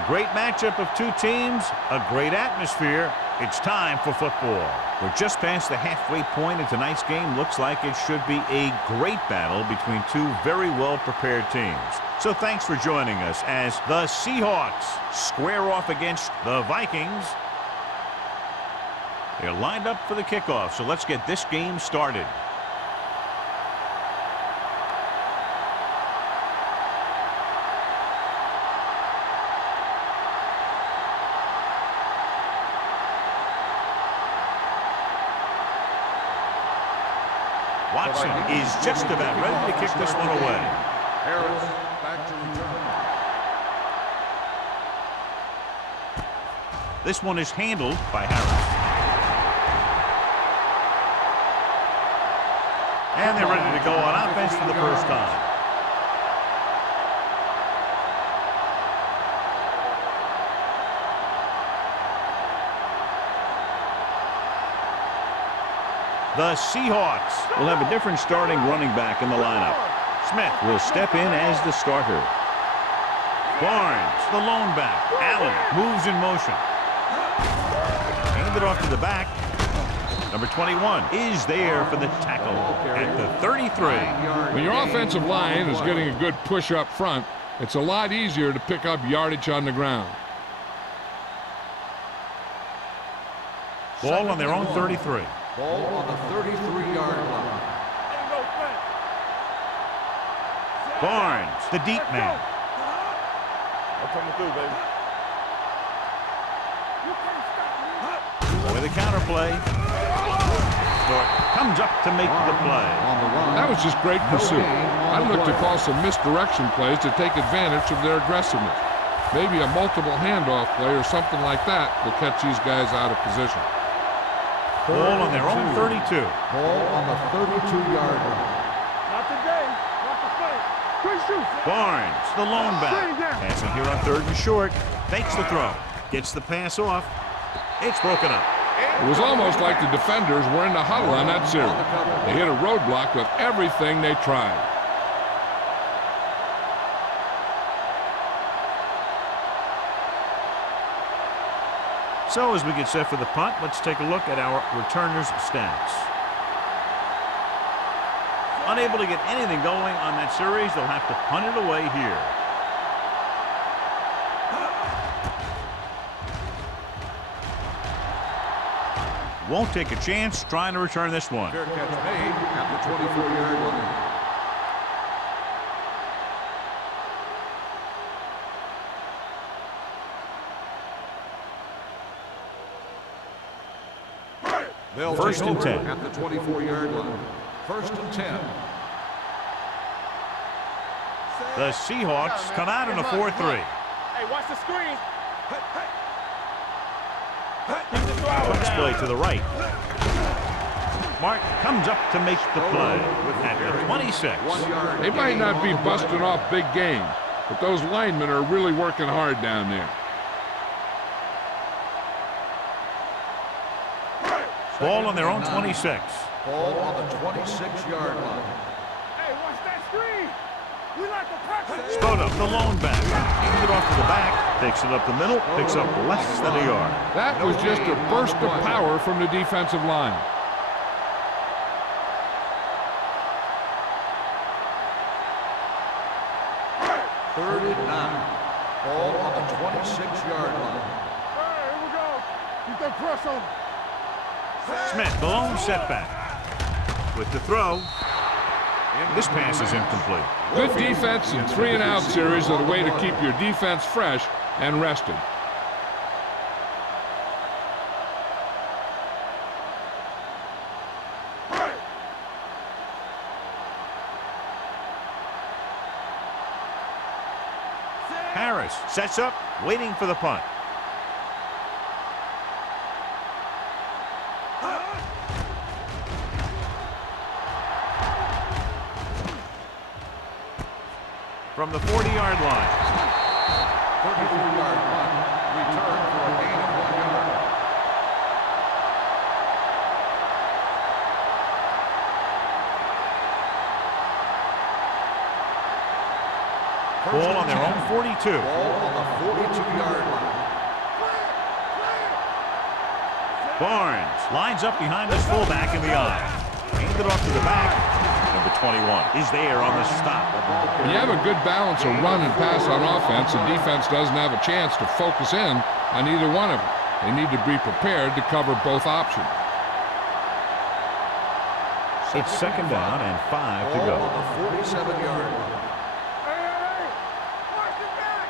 A great matchup of two teams, a great atmosphere. It's time for football. We're just past the halfway point, and tonight's game looks like it should be a great battle between two very well-prepared teams. So thanks for joining us as the Seahawks square off against the Vikings. They're lined up for the kickoff, so let's get this game started. Watson is just about ready to kick this one away. Harris back to return. This one is handled by Harris. And they're ready to go on offense for the first time. The Seahawks will have a different starting running back in the lineup. Smith will step in as the starter. Barnes, the lone back. Allen moves in motion. Handed off to the back. Number 21 is there for the tackle at the 33. When your offensive line is getting a good push up front, it's a lot easier to pick up yardage on the ground. Ball on their own 33. Ball on the 33-yard line. Barnes, the deep man. With a counter play. Short comes up to make the play. That was just great pursuit. I'd look to call some misdirection plays to take advantage of their aggressiveness. Maybe a multiple handoff play or something like that will catch these guys out of position. Ball on their own 32. Ball on the 32-yard line. Not today. Not the fight. Good shoot. Barnes, the lone back. Passing here on 3rd and short. Fakes the throw. Gets the pass off. It's broken up. It was almost like the defenders were in the huddle on that series. They hit a roadblock with everything they tried. So as we get set for the punt, let's take a look at our returners' stats. Unable to get anything going on that series, they'll have to punt it away here. Won't take a chance trying to return this one. Fair catch made at the 24-yard line. They'll First and 10 at the 24-yard line. 1st and 10. The Seahawks come out in a 4-3. Hey, watch the screen. Let's play to the right. Mark comes up to make the play at the 26. They might not be busting off big games, but those linemen are really working hard down there. Ball on their own 26. Ball on the 26-yard line. Hey, watch that screen. We like the pressure. Spoda, the lone back. Hands it off to the back. Takes it up the middle. Picks up less than a yard. That was just a burst of power from the defensive line. Third and 9. Ball on the 26-yard line. All right, here we go. Keep that press on. Smith, the lone setback. With the throw. This pass is incomplete. Good defense and 3-and-out series are the way to keep your defense fresh and rested. Harris sets up, waiting for the punt. From the 40-yard line. 33-yard line. Return for a gain of 1 yard. Ball on their own 42. Ball on the 42-yard line. Barnes lines up behind his fullback in the eye. Handed off to the back. Number 21 is there on the stop. When you have a good balance of run and pass on offense, the defense doesn't have a chance to focus in on either one of them. They need to be prepared to cover both options. It's second down and 5 to go. Ball on the 47-yard line. Hey, watch it back.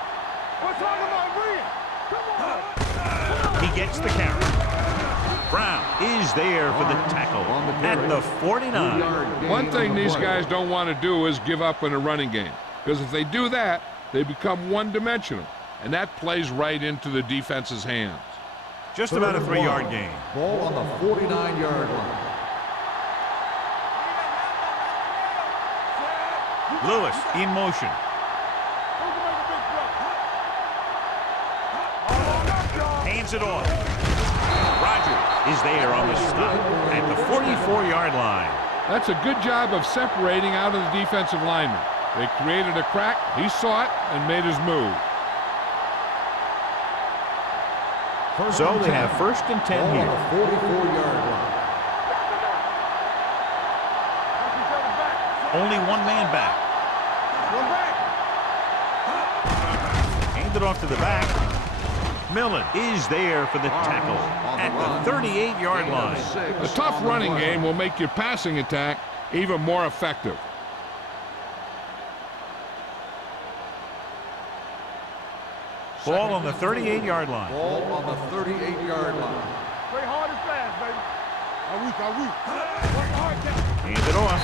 We're talking about Rhea. Come on. He gets the carry. Brown is there for the tackle at the 49. One thing these guys don't want to do is give up in a running game, because if they do that, they become one-dimensional, and that plays right into the defense's hands. Just about a 3-yard gain. Ball on the 49-yard line. Lewis in motion. Hands it off. Rogers is there on the stop at the 44-yard line. That's a good job of separating out of the defensive lineman. They created a crack, he saw it, and made his move. So they have first and 10 here. 44-yard line. Only one man back. Handed off to the back. Millen is there for the tackle at the 38-yard line. A tough running game will make your passing attack even more effective. Ball on the 38-yard line. Ball on the 38-yard line. Play hard and fast, baby. Work hard, Captain. Hand it off.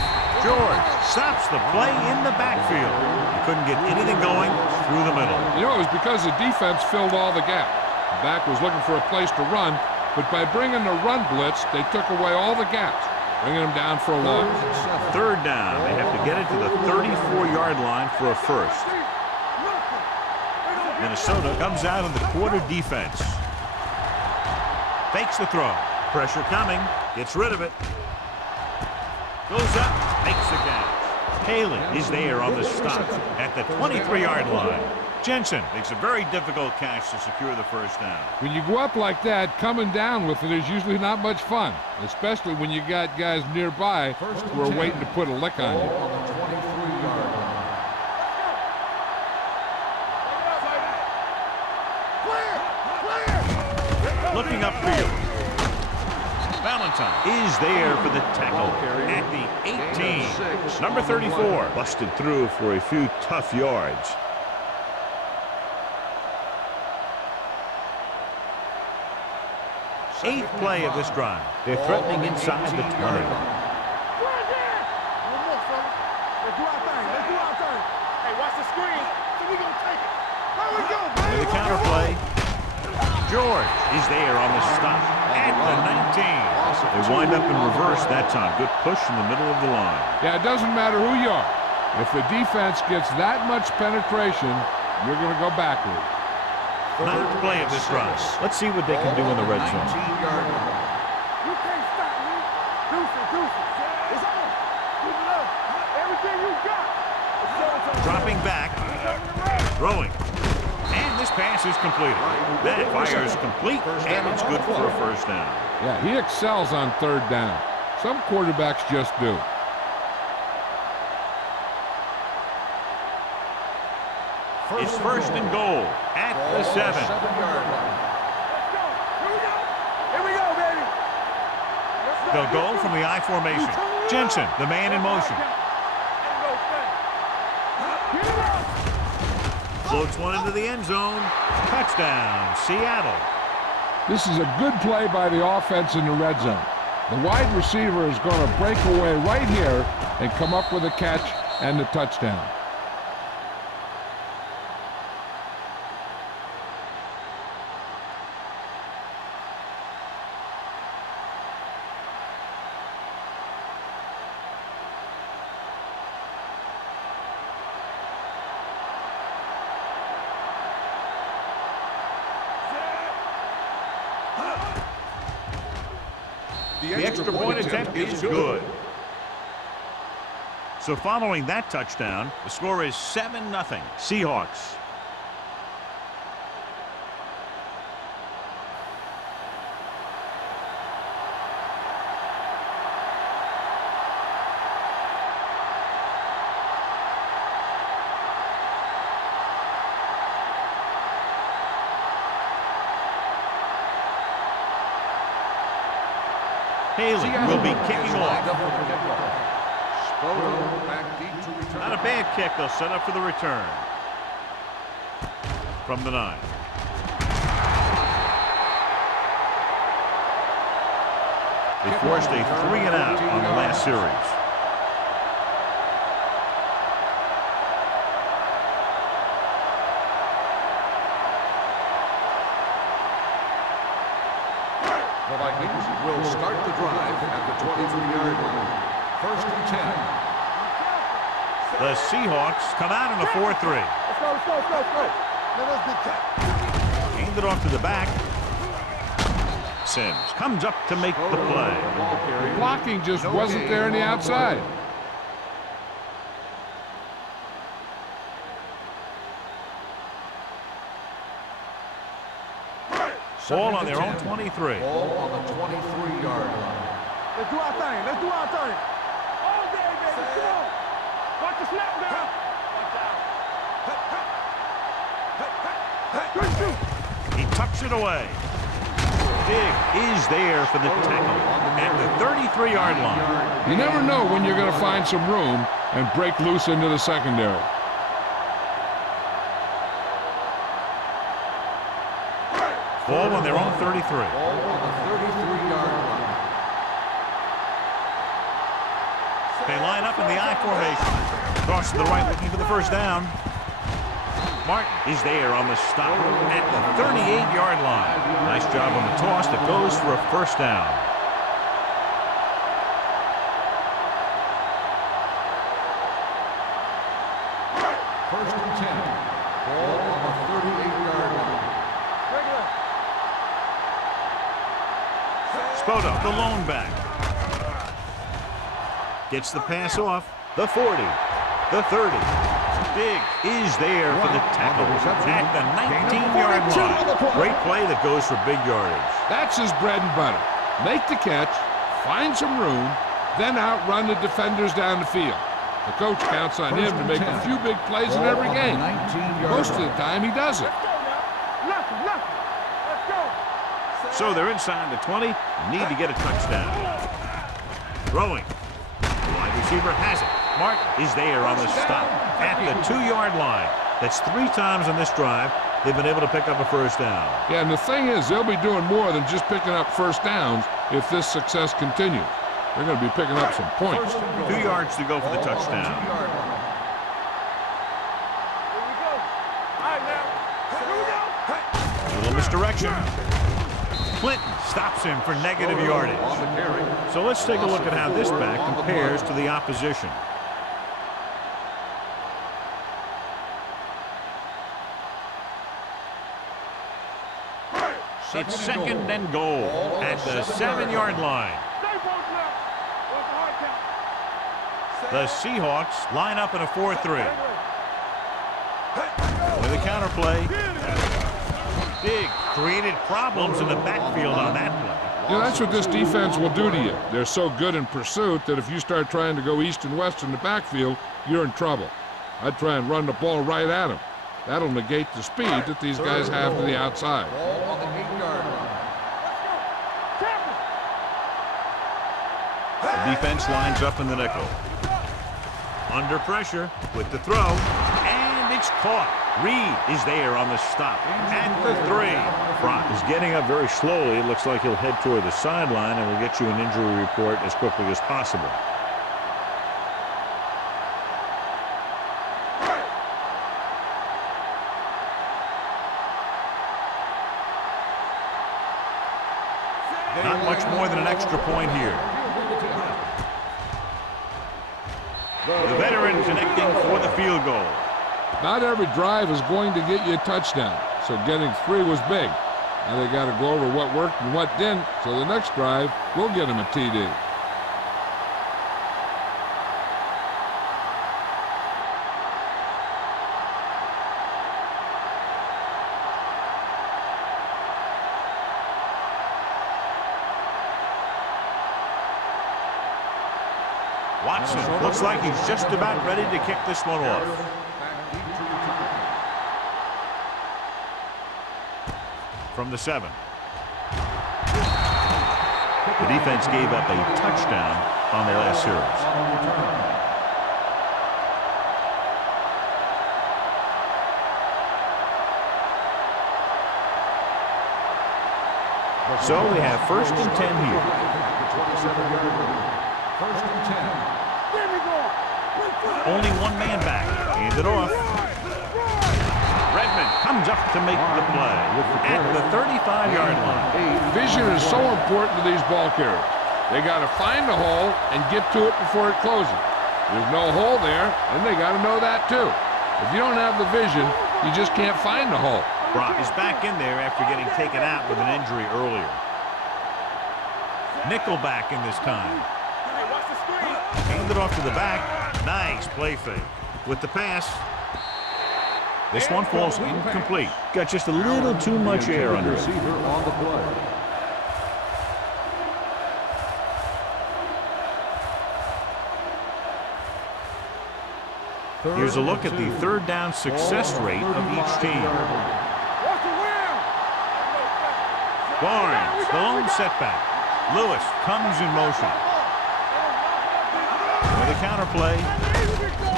George stops the play in the backfield. He couldn't get anything going through the middle. You know, it was because the defense filled all the gaps. The back was looking for a place to run, but by bringing the run blitz, they took away all the gaps, bringing them down for a loss. Third down. They have to get it to the 34-yard line for a first. Minnesota comes out of the quarter defense. Fakes the throw. Pressure coming. Gets rid of it. Goes up. Makes the catch. Haley is there on the stop at the 23-yard line. Jensen makes a very difficult catch to secure the first down. When you go up like that, coming down with it is usually not much fun, especially when you got guys nearby who are waiting to put a lick on you. On the 23-yard line. Looking upfield. Valentine is there for the tackle at the 18. Number 34 busted through for a few tough yards. Eighth play of this drive. They're threatening inside the 20. Let's do our thing. Let's do our thing. Hey, watch the screen. So we gonna take it. There we go, baby. With the counter play. George is there on the stop at the 19. They wind up in reverse that time. Good push in the middle of the line. Yeah, it doesn't matter who you are. If the defense gets that much penetration, you're going to go backwards. Ninth play of this drive. Let's see what they can do in the red zone. 19-yard line. You can't stop me. Deuces. It's on. Keep it up. Everything you got. Dropping back. Throwing. And this pass is completed. That fire is complete, and it's good for a first down. Yeah, he excels on third down. Some quarterbacks just do. It's first and goal at the 7. 7-yard line. Let's go. Here we go, baby. They'll go from the I formation. Jensen, the man in motion. Floats one into the end zone. Touchdown, Seattle. This is a good play by the offense in the red zone. The wide receiver is going to break away right here and come up with a catch and the touchdown. The extra point attempt is good. So following that touchdown, the score is 7-0 Seahawks. Haley will be kicking off. Not a bad kick. They'll set up for the return. From the 9. They forced a 3-and-out on the last series. The Vikings will start the drive at the 23-yard line. 1st and 10. The Seahawks come out in a 4-3. Let's go, let's go, let's go, let's go. Let us get that. Aimed it off to the back. Sims comes up to make the play. The blocking just wasn't there on the outside. Ball on their own 23. Ball on the 23-yard line. Let's do our thing. Let's do our thing. All day, baby. Come on. Watch the snap down. Good shoot. He tucks it away. Dig is there for the tackle at the 33-yard line. You never know when you're going to find some room and break loose into the secondary. Ball on their own 33. Ball on the 33-yard line. They line up in the I formation. Cross to the right looking for the first down. Martin is there on the stop at the 38-yard line. Nice job on the toss that goes for a first down. First and 10. Ball on the 38-yard line. Spoto, the lone back. Gets the pass off. The 40. The 30. Big is there for the tackle at the 19-yard line. Great play that goes for big yardage. That's his bread and butter. Make the catch, find some room, then outrun the defenders down the field. The coach counts on him to make a few big plays in every game. Most of the time, he does it. Nothing. Let's go. So they're inside the 20. Need to get a touchdown. Throwing. The wide receiver has it. Martin is there on the stop at the 2-yard line. That's 3 times on this drive they've been able to pick up a first down. Yeah, and the thing is, they'll be doing more than just picking up first downs if this success continues. They're going to be picking up some points. 2 yards to go for the touchdown. Here we go. All right, now. Here we go. A little misdirection. Clinton stops him for negative yardage. So let's take a look at how this back compares to the opposition. It's 2nd and goal at the 7-yard line. Stay both left. What's the hard count? The Seahawks line up in a 4-3. With a counterplay. Big created problems in the backfield on that play. You know, that's what this defense will do to you. They're so good in pursuit that if you start trying to go east and west in the backfield, you're in trouble. I'd try and run the ball right at them. That'll negate the speed that these guys have to the outside. Ball on the 8-yard line. The defense lines up in the nickel. Under pressure with the throw, and it's caught. Reed is there on the stop at the 3. Brock is getting up very slowly. It looks like he'll head toward the sideline, and we'll get you an injury report as quickly as possible. Not much more than an extra point here. The veteran connecting for the field goal. Not every drive is going to get you a touchdown, so getting 3 was big. Now they got to go over what worked and what didn't, so the next drive will get them a TD. Watson looks like he's just about ready to kick this one off. From the 7. The defense gave up a touchdown on the last series. So we have 1st and 10 here. First and 10. Only one man back. Hand it off. Redmond comes up to make the play at the 35-yard line. Vision is so important to these ball carriers. They got to find the hole and get to it before it closes. There's no hole there, and they got to know that too. If you don't have the vision, you just can't find the hole. Brock is back in there after getting taken out with an injury earlier. Nickel back in this time. Hand it off to the back. Nice play fake. With the pass. This one falls incomplete. Got just a little too much air under it. On the play. Here's a look at the 3rd down success rate of each team. Barnes, the lone setback. Lewis comes in motion. With a counter play,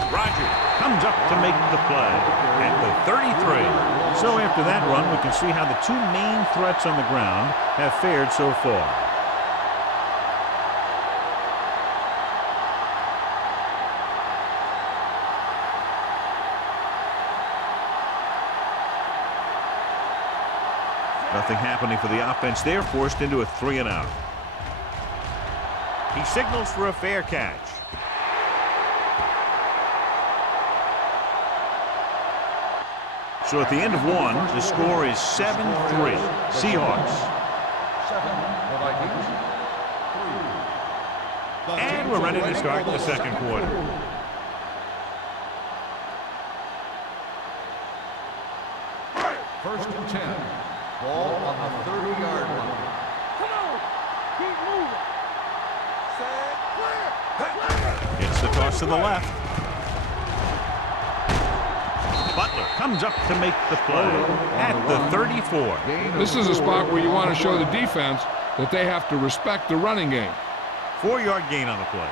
Rogers comes up to make the play at the 33. So after that run, we can see how the 2 main threats on the ground have fared so far. Nothing happening for the offense. They're forced into a 3 and out. He signals for a fair catch. So at the end of 1, the score is 7-3. Seahawks. 7, the Vikings. 3. And we're ready to start the second quarter. First and 10. Ball on the 30-yard line. Come on. Keep moving. Set. Clear. It's the toss to the left. Butler comes up to make the play at the 34. This is a spot where you want to show the defense that they have to respect the running game. 4-yard gain on the play.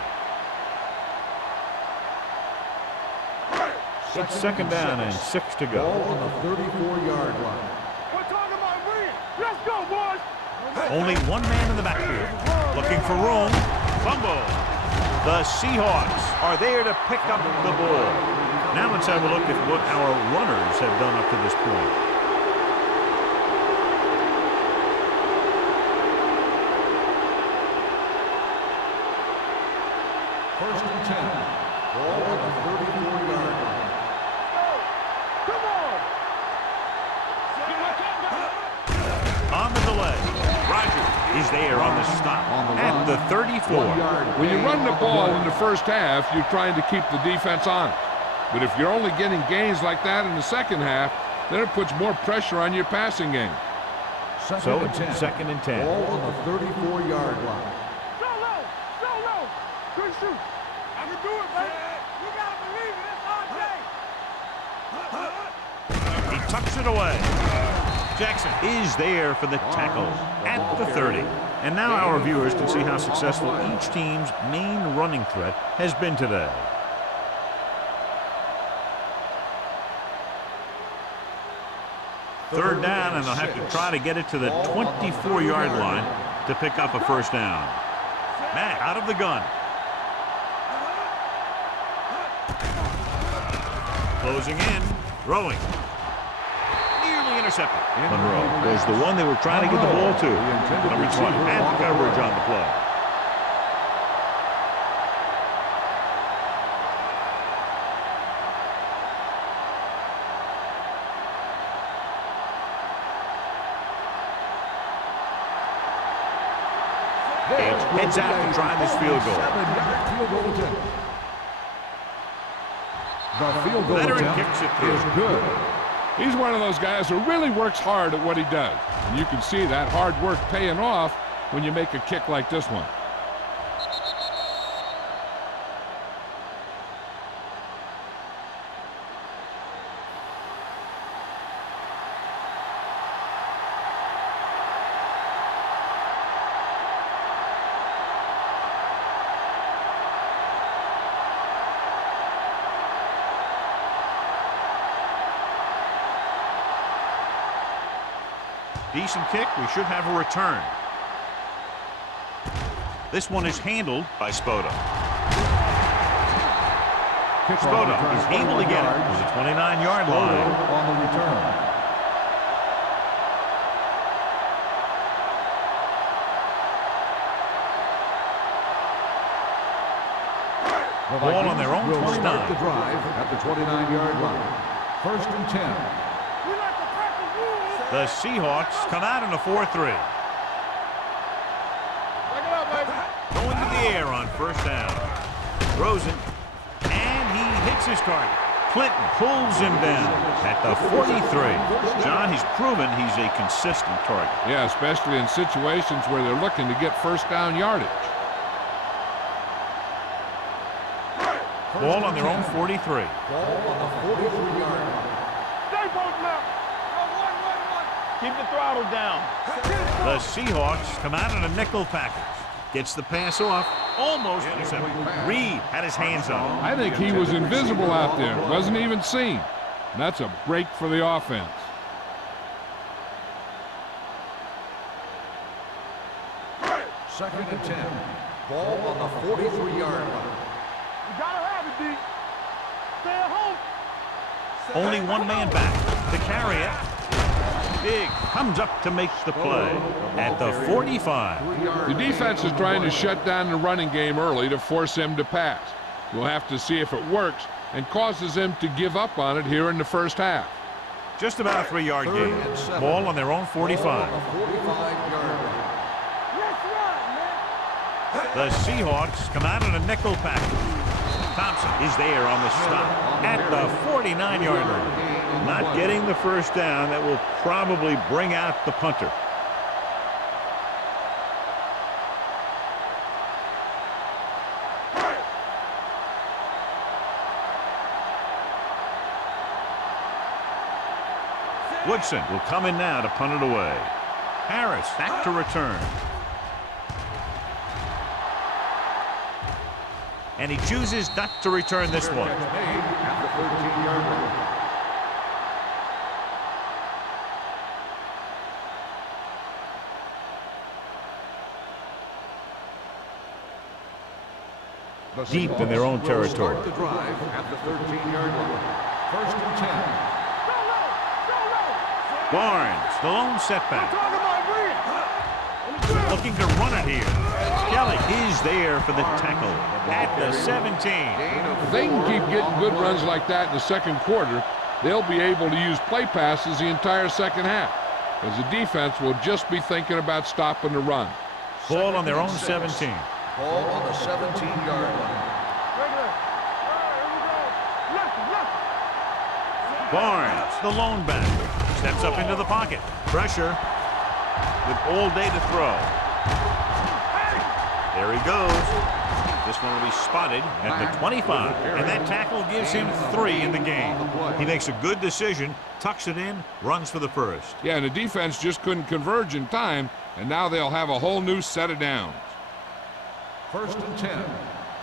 It's 2nd down and 6 to Ball go. on the 34-yard line. We're talking about Williams. Let's go, boys. Only one man in the backfield. Looking for room. Fumble. The Seahawks are there to pick up the ball. Now let's have a look at what our runners have done up to this point. First and 10. Ball on the 34-yard line. Come on. On the delay, Rogers is there on the stop at the 34. When you run the ball in the first half, you're trying to keep the defense honest. But if you're only getting gains like that in the second half, then it puts more pressure on your passing game. So it's 2nd and 10. Ball on the 34-yard line. So low. So low. Good shoot. I can do it, baby. You got to believe it. It's our day. He tucks it away. Jackson is there for the tackle at the 30. And now our viewers can see how successful each team's main running threat has been today. Third down, and they'll have to try to get it to the 24-yard line to pick up a 1st down. Matt out of the gun. Closing in, throwing. Nearly intercepted. Monroe was the one they were trying to get the ball to. Number 20 had the coverage on the play. Heads out to try this field goal. 7-yard field goal attempt. The field goal Veteran attempt kicks it through. is good. He's one of those guys who really works hard at what he does. And you can see that hard work paying off when you make a kick like this one. Decent kick. We should have a return. This one is handled by Spoda. Spoda is able to get it to the 29-yard line. On the return. Ball on their own will 29. start the drive at the 29-yard line. 1st and 10. We like to practice rules. The Seahawks come out in a 4-3. Back it up, baby. Going to the air on 1st down. Throws it, and he hits his target. Clinton pulls him down at the 43. John, he's proven he's a consistent target. Yeah, especially in situations where they're looking to get 1st down yardage. Ball on their own 43. Ball on the 43-yard line. Stay both left. Keep the throttle down. The Seahawks come out in a nickel package. Gets the pass off. Almost intercepted. Reed had his hands on it. I think he was invisible out there. Wasn't even seen. And that's a break for the offense. Second and 10. Ball on the 43-yard line. You gotta have it, D. Stay at home. Only one man back to carry it. Big comes up to make the play at the 45. The defense is trying to shut down the running game early to force him to pass. We'll have to see if it works and causes them to give up on it here in the 1st half. Just about a 3-yard Third gain. and 7. Ball on their own Ball on 45. the 45-yard line. Let's run, man. The Seahawks come out in a nickel package. Thompson is there on the stop at the 49-yard line. Not getting the 1st down. That will probably bring out the punter. Woodson will come in now to punt it away. Harris back to return. And he chooses not to return this one. Made at the 13-yard line. Deep in their own territory. Start the drive at the 13-yard line. 1st and 10. Barnes, the lone setback. Talk about Reed. Looking to run it here. Kelly is there for the tackle at the 17. If they can keep getting good runs like that in the 2nd quarter, they'll be able to use play passes the entire 2nd half, as the defense will just be thinking about stopping the run. Ball on their own 17. Ball on the 17-yard line. Regular. All right, here we go. Left. Barnes, the lone back, steps up into the pocket. Pressure with all day to throw. There he goes. This one will be spotted at the 25, and that tackle gives him 3 in the game. He makes a good decision, tucks it in, runs for the 1st. Yeah, and the defense just couldn't converge in time, and now they'll have a whole new set of downs. 1st and 10.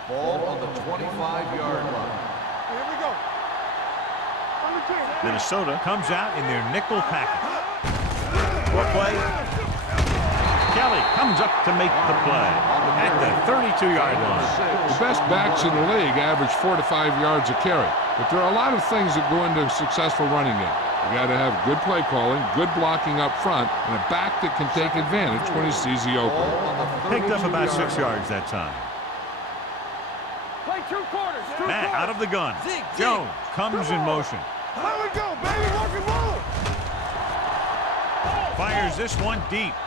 Ball on the 25-yard line. Here we go. On the 10. Minnesota comes out in their nickel package. Or play. Kelly comes up to make the play at the 32-yard line. The best backs in the league average 4 to 5 yards a carry, but there are a lot of things that go into a successful running game. You got to have good play calling, good blocking up front, and a back that can take advantage when he sees the opening. Picked up about 6 yards that time. Play 2 quarters. Matt out of the gun. Jones comes in motion. Here we go, baby. Rock and roll. Fires this one deep.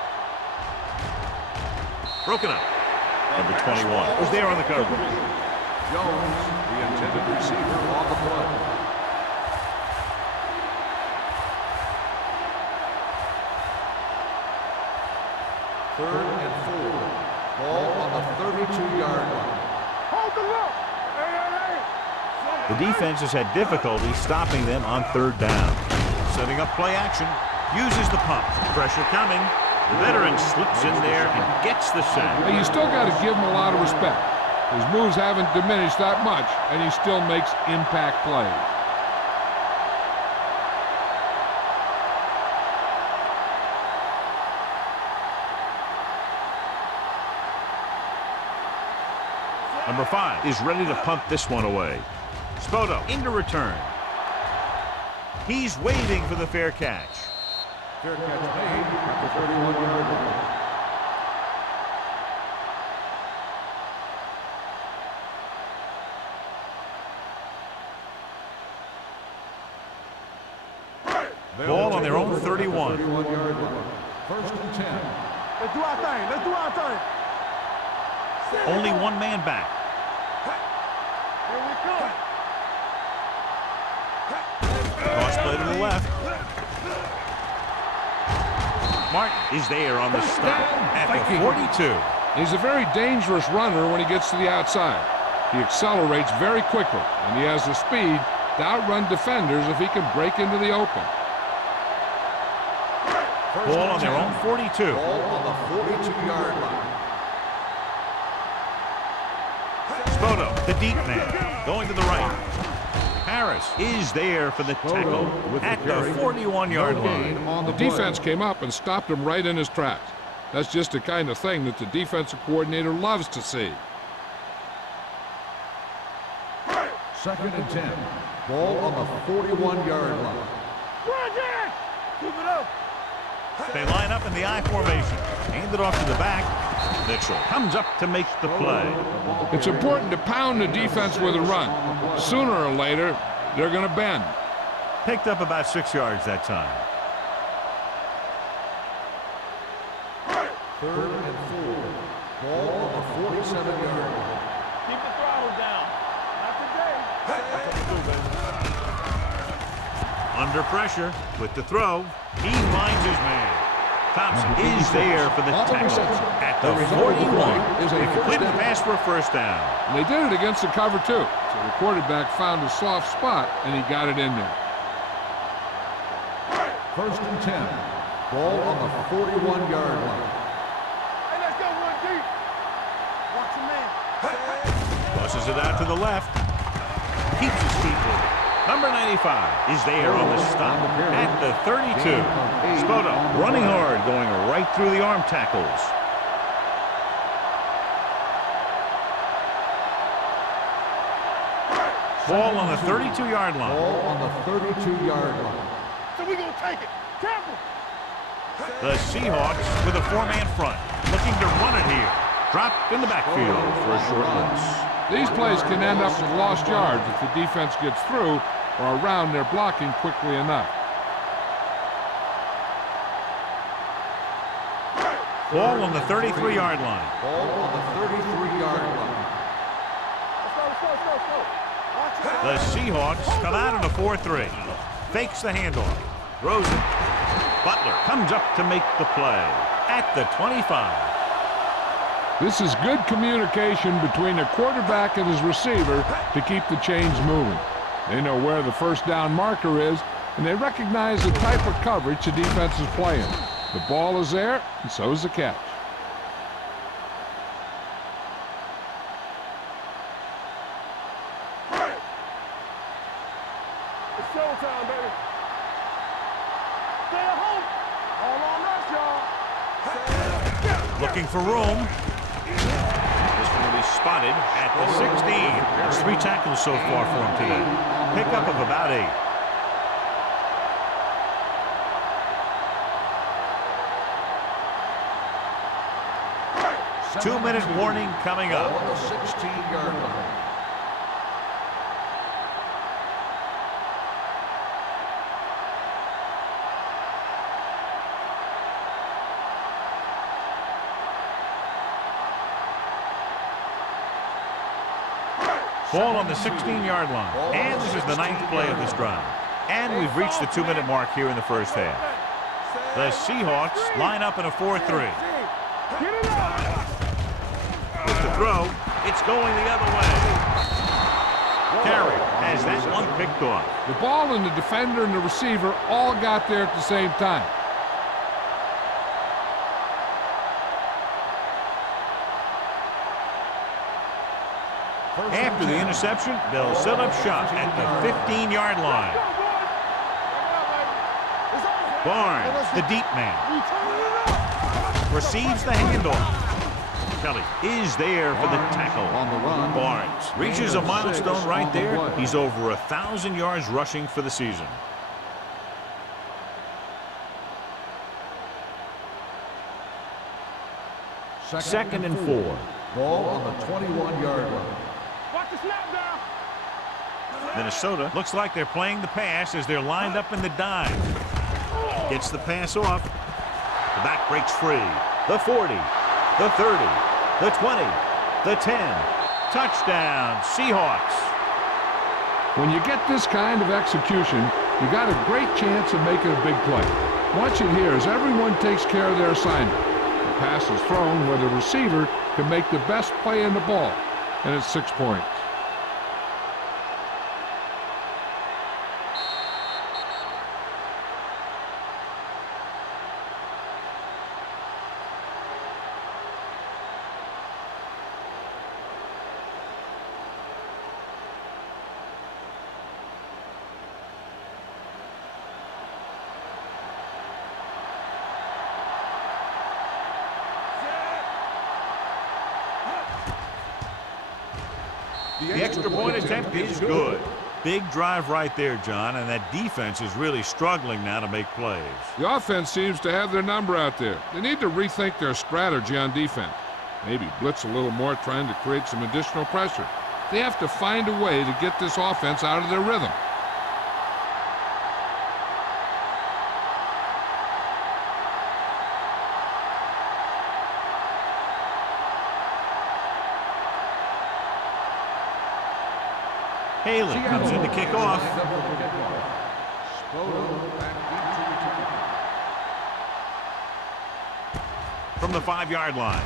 Broken up. Number 21 was there on the cover. Jones, the intended receiver, on the play. Third and 4. Ball on the 32-yard line. Hold the look. Hey. The defense has had difficulty stopping them on 3rd down. Setting up play action. Uses the pump. Pressure coming. The veteran slips in there and gets the sack. Now, you still got to give him a lot of respect. His moves haven't diminished that much, and he still makes impact plays. Number 5 is ready to punt this one away. Spoto into return. He's waiting for the fair catch. Fair catch made at the 31-yard line. Ball on their own 31. 31-yard line. First and 10. Let's do our thing. Let's do our thing. Only one man back. Here we come. Cross play to the left. Martin is there on the stop at the 42. He's a very dangerous runner when he gets to the outside. He accelerates very quickly, and he has the speed to outrun defenders if he can break into the open. Ball on their own 42. Ball on the 42-yard line. Spoto, the deep man, going to the right. Harris is there for the tackle at the 41-yard line. The defense came up and stopped him right in his tracks. That's just the kind of thing that the defensive coordinator loves to see. Second and 10. Ball on the 41-yard line. Roger! Keep it up. They line up in the I formation. Hand it off to the back. Mitchell comes up to make the play. It's important to pound the defense with a run. Sooner or later, they're going to bend. Picked up about 6 yards that time. Third and 4. Ball on the 47-yard line. Keep the throttle down. Not today. Under pressure with the throw. He finds his man. Thompson is there for the tackle at the 41. They completed the pass for a first down. And they did it against the cover, too. So the quarterback found a soft spot, and he got it in there. First and 10. Ball on the 41-yard line. Hey, let's go one deep. Watch your man. Tosses it out to the left. Keeps his feet moving. Number 95 is there on the stop at the 32. Spoto running hard, going right through the arm tackles. Ball on the 32-yard line. Ball on the 32-yard line. So we gonna take it. Careful. The Seahawks with a 4-man front, looking to run it here. Dropped in the backfield for a short loss. These plays can end up with lost yards if the defense gets through or around their blocking quickly enough. Ball on the 33-yard line. Ball on the 33-yard line. Let's go. Watch it. The Seahawks come out in a 4-3. Fakes the handoff. Throws it. Butler comes up to make the play at the 25. This is good communication between the quarterback and his receiver to keep the chains moving. They know where the first down marker is, and they recognize the type of coverage the defense is playing. The ball is there, and so is the catch. It's showtime, baby. Stay at home. All on us, y'all. Looking for room. This one will be spotted at the 16. That's 3 tackles so far for him today. Pickup of about 8. Two-minute warning coming up. Ball on the 16-yard line. Ball on the 16-yard line. And this is the 9th play of this drive. And we've reached the 2-minute mark here in the first half. The Seahawks line up in a 4-3. Get it up. With the throw, it's going the other way. Carey has that one picked off. The ball and the defender and the receiver all got there at the same time. After the interception, they'll set up shop at the 15-yard line. Barnes, the deep man, receives the handoff. Kelly is there for the tackle. On the run. Barnes reaches a Gain of 6 milestone right on the there. play. He's over 1,000 yards rushing for the season. Second and 4. Ball on the 21-yard line. Watch the snap down. Minnesota looks like they're playing the pass as they're lined up in the dime. Gets the pass off. The back breaks free. The 40, the 30, the 20, the 10. Touchdown, Seahawks. When you get this kind of execution, you got a great chance of making a big play. Watch it here as everyone takes care of their assignment. The pass is thrown where the receiver can make the best play in the ball, and it's 6 points. The extra point attempt is good. Big drive right there, John, and that defense is really struggling now to make plays. The offense seems to have their number out there. They need to rethink their strategy on defense. Maybe blitz a little more, trying to create some additional pressure. They have to find a way to get this offense out of their rhythm. Haley comes in to kick off. From the 5-yard line.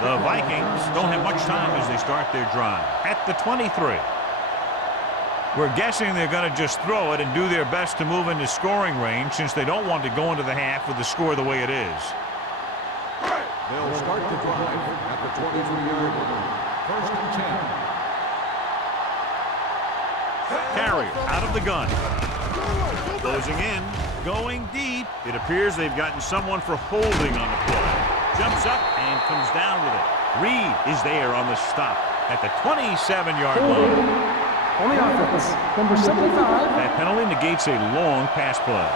The Vikings don't have much time as they start their drive. At the 23. We're guessing they're going to just throw it and do their best to move into scoring range since they don't want to go into the half with the score the way it is. They'll start the drive at the 23-yard line. First and 10. Carrier out of the gun. Closing in. Going deep. It appears they've gotten someone for holding on the play. Jumps up and comes down with it. Reed is there on the stop at the 27-yard line. On the offense, number 75. That penalty negates a long pass play.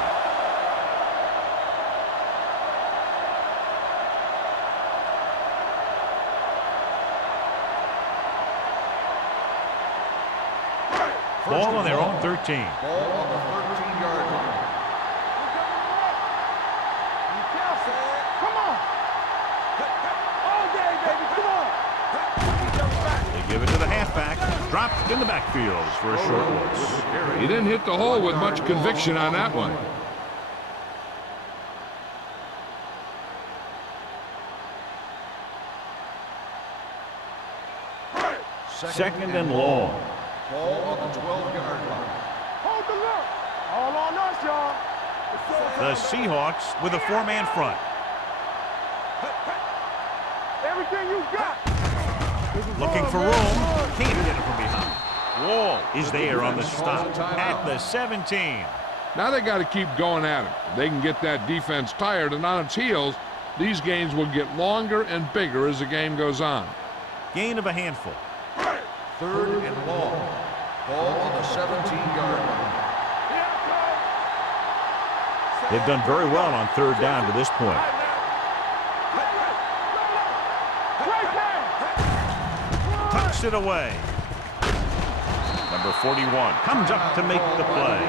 Ball on their own 13. Ball on the 13-yard line. Come on. All day, baby. Come on. They give it to the halfback. Dropped in the backfield for a short loss. He didn't hit the hole with much conviction on that one. Second and long. Ball on the 12-yard line. Hold the look. All on us, y'all. The Seahawks with a 4-man front. Everything you got. Looking for room. Can't get it from behind. Wall is there on the stop at the 17. Now they got to keep going at it. If they can get that defense tired and on its heels, these games will get longer and bigger as the game goes on. Gain of a handful. Third and long. Ball on the 17-yard line. They've done very well on third down to this point. Tucks it away. Number 41 comes up to make the play.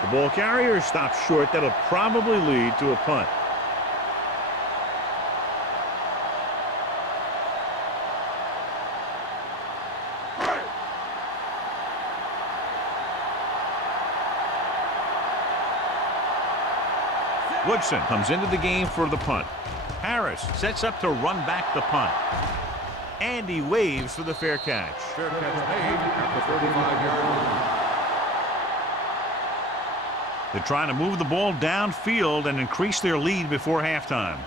The ball carrier stops short. That'll probably lead to a punt. Woodson comes into the game for the punt. Harris sets up to run back the punt. And he waves for the fair catch. Fair catch made at the 35-yard line. They're trying to move the ball downfield and increase their lead before halftime.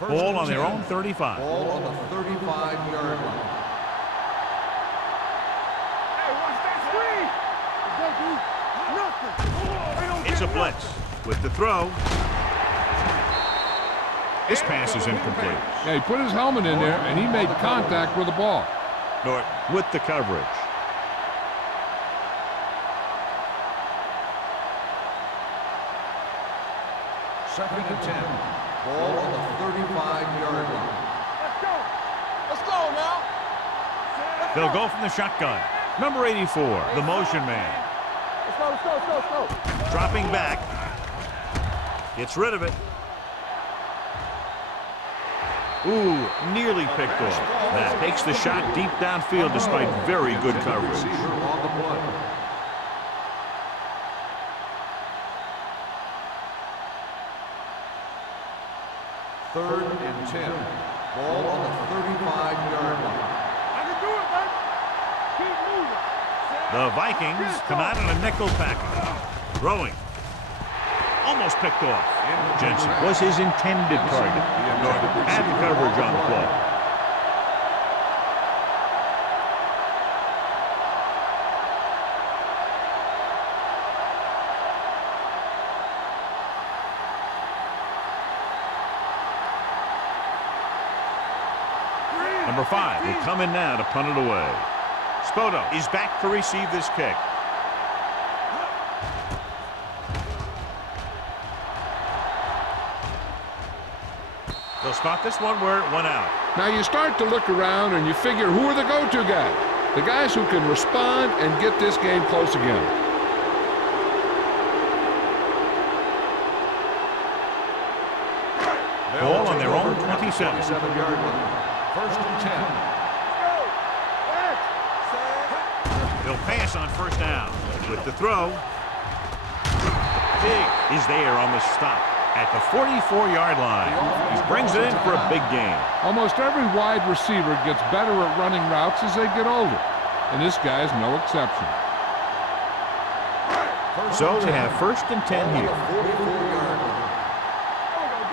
Ball on their own 35. Ball on the 35-yard line. Hey, watch that screen. Nothing. It's a blitz with the throw. This pass is incomplete. Yeah, he put his helmet in there, and he made contact with the ball. Norton with the coverage. Second and 10. Ball on the 35-yard line. Let's go. Let's go now. They'll go from the shotgun. Number 84, the motion man. Let's go, let's go, let's go, let's go. Dropping back. Gets rid of it. Ooh, nearly picked off. That takes the shot deep downfield despite very good coverage. Receiver on the play. Third and 10. Ball on the 35-yard line. I can do it, man. Keep moving. The Vikings come out in a nickel package. Throwing. Almost picked off. Jensen was his intended target. Norton had the coverage on the play. Number 5 will come in now to punt it away. Spoto is back to receive this kick. They'll spot this one where it went out. Now you start to look around and you figure, who are the go-to guys? The guys who can respond and get this game close again. Ball on their own 27. 27-yard line. First and 10. They'll pass on first down. With the throw. Big is there on the stop at the 44-yard line. He brings it in for a big game. Almost every wide receiver gets better at running routes as they get older, and this guy's no exception. So they have first and 10 here. 44-yard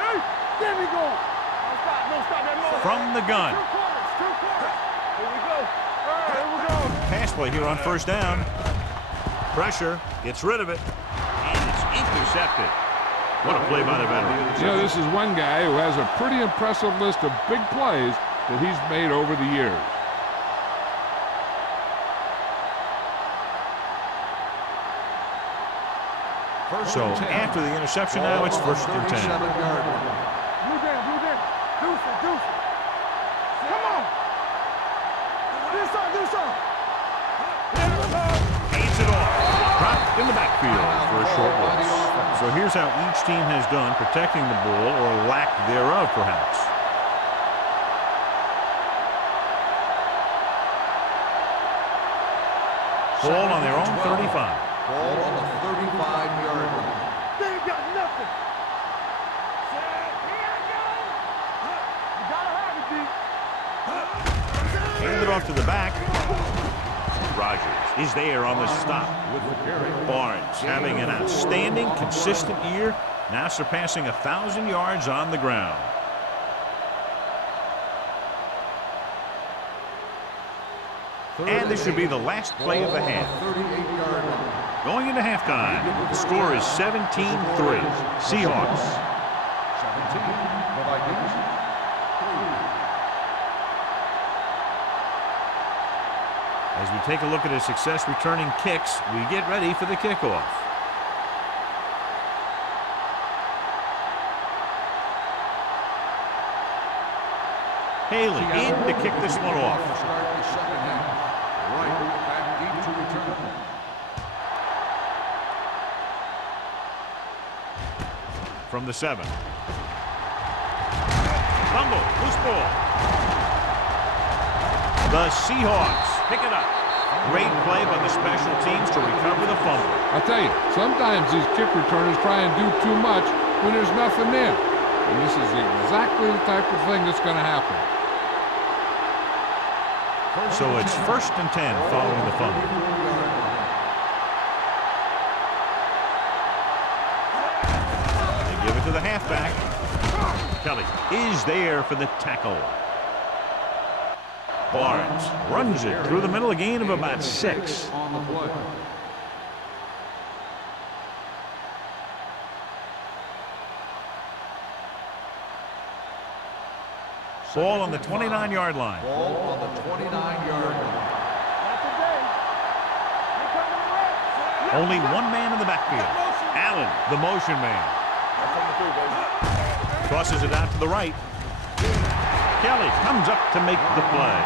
line. There we go. No stop, no stop, no stop. From the gun. Two quarters. Here we go. All right, here we go. Pass play here on first down. Pressure. Gets rid of it. And it's intercepted. What a play by the veteran. You know, this is one guy who has a pretty impressive list of big plays that he's made over the years. So after the interception now, it's first and 10. Blue down, blue down. Deuce it, deuce it. Come on. Do something. Aids it off. Dropped in the backfield for a short loss. So here's how each team has done protecting the ball, or lack thereof, perhaps. Ball on their own 35. Ball on the 35-yard line. They ain't got nothing. You gotta have it, D. Hand it off to the back. Rogers is there on the stop. With the carry. Barnes having an outstanding, consistent year, now surpassing 1,000 yards on the ground. And this should be the last play of the half. 38-yard line. Going into halftime, the score is 17-3. Seahawks. 17. The Vikings. 3. As we take a look at his success returning kicks, we get ready for the kickoff. Haley in to kick this one off. Start the second half. Right back deep to return. From the 7. Fumble, loose ball. The Seahawks pick it up. Great play by the special teams to recover the fumble. I tell you, sometimes these kick returners try and do too much when there's nothing there. And this is exactly the type of thing that's going to happen. So it's first and 10 following the fumble. They give it to the halfback. Kelly is there for the tackle. Barnes runs it through the middle, a gain of about 6. On the play. Ball on the 29-yard line. Ball on the 29-yard line. Not today. Here coming the red. Only one man in the backfield. Allen, the motion man. Tosses it out to the right. Kelly comes up to make the play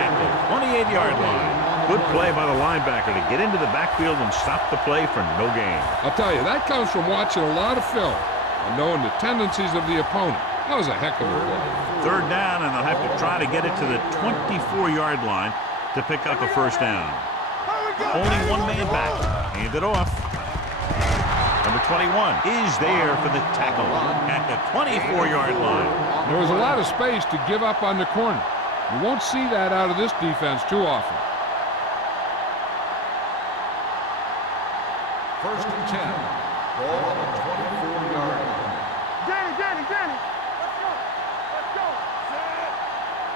at the 28-yard line. Good play by the linebacker to get into the backfield and stop the play for no gain. I'll tell you, that comes from watching a lot of film and knowing the tendencies of the opponent. That was a heck of a play. Third down, and they'll have to try to get it to the 24-yard line to pick up a first down. Only one man back. Hand it off. Number 21 is there for the tackle at the 24-yard line. There was a lot of space to give up on the corner. You won't see that out of this defense too often. First and 10. Ball on the 24-yard line. Danny. Let's go.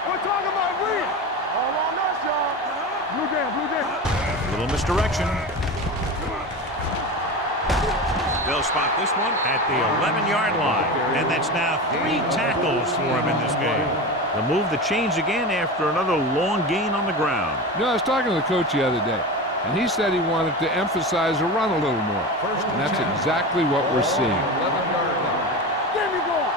We're talking about Reed. All on us, y'all. Blue down. A little misdirection. They'll spot this one at the 11-yard line. And that's now 3 tackles for him in this game. The move to change again after another long gain on the ground. You know, I was talking to the coach the other day, and he said he wanted to emphasize the run a little more. And that's exactly what we're seeing. 11-yard line. Give me ball.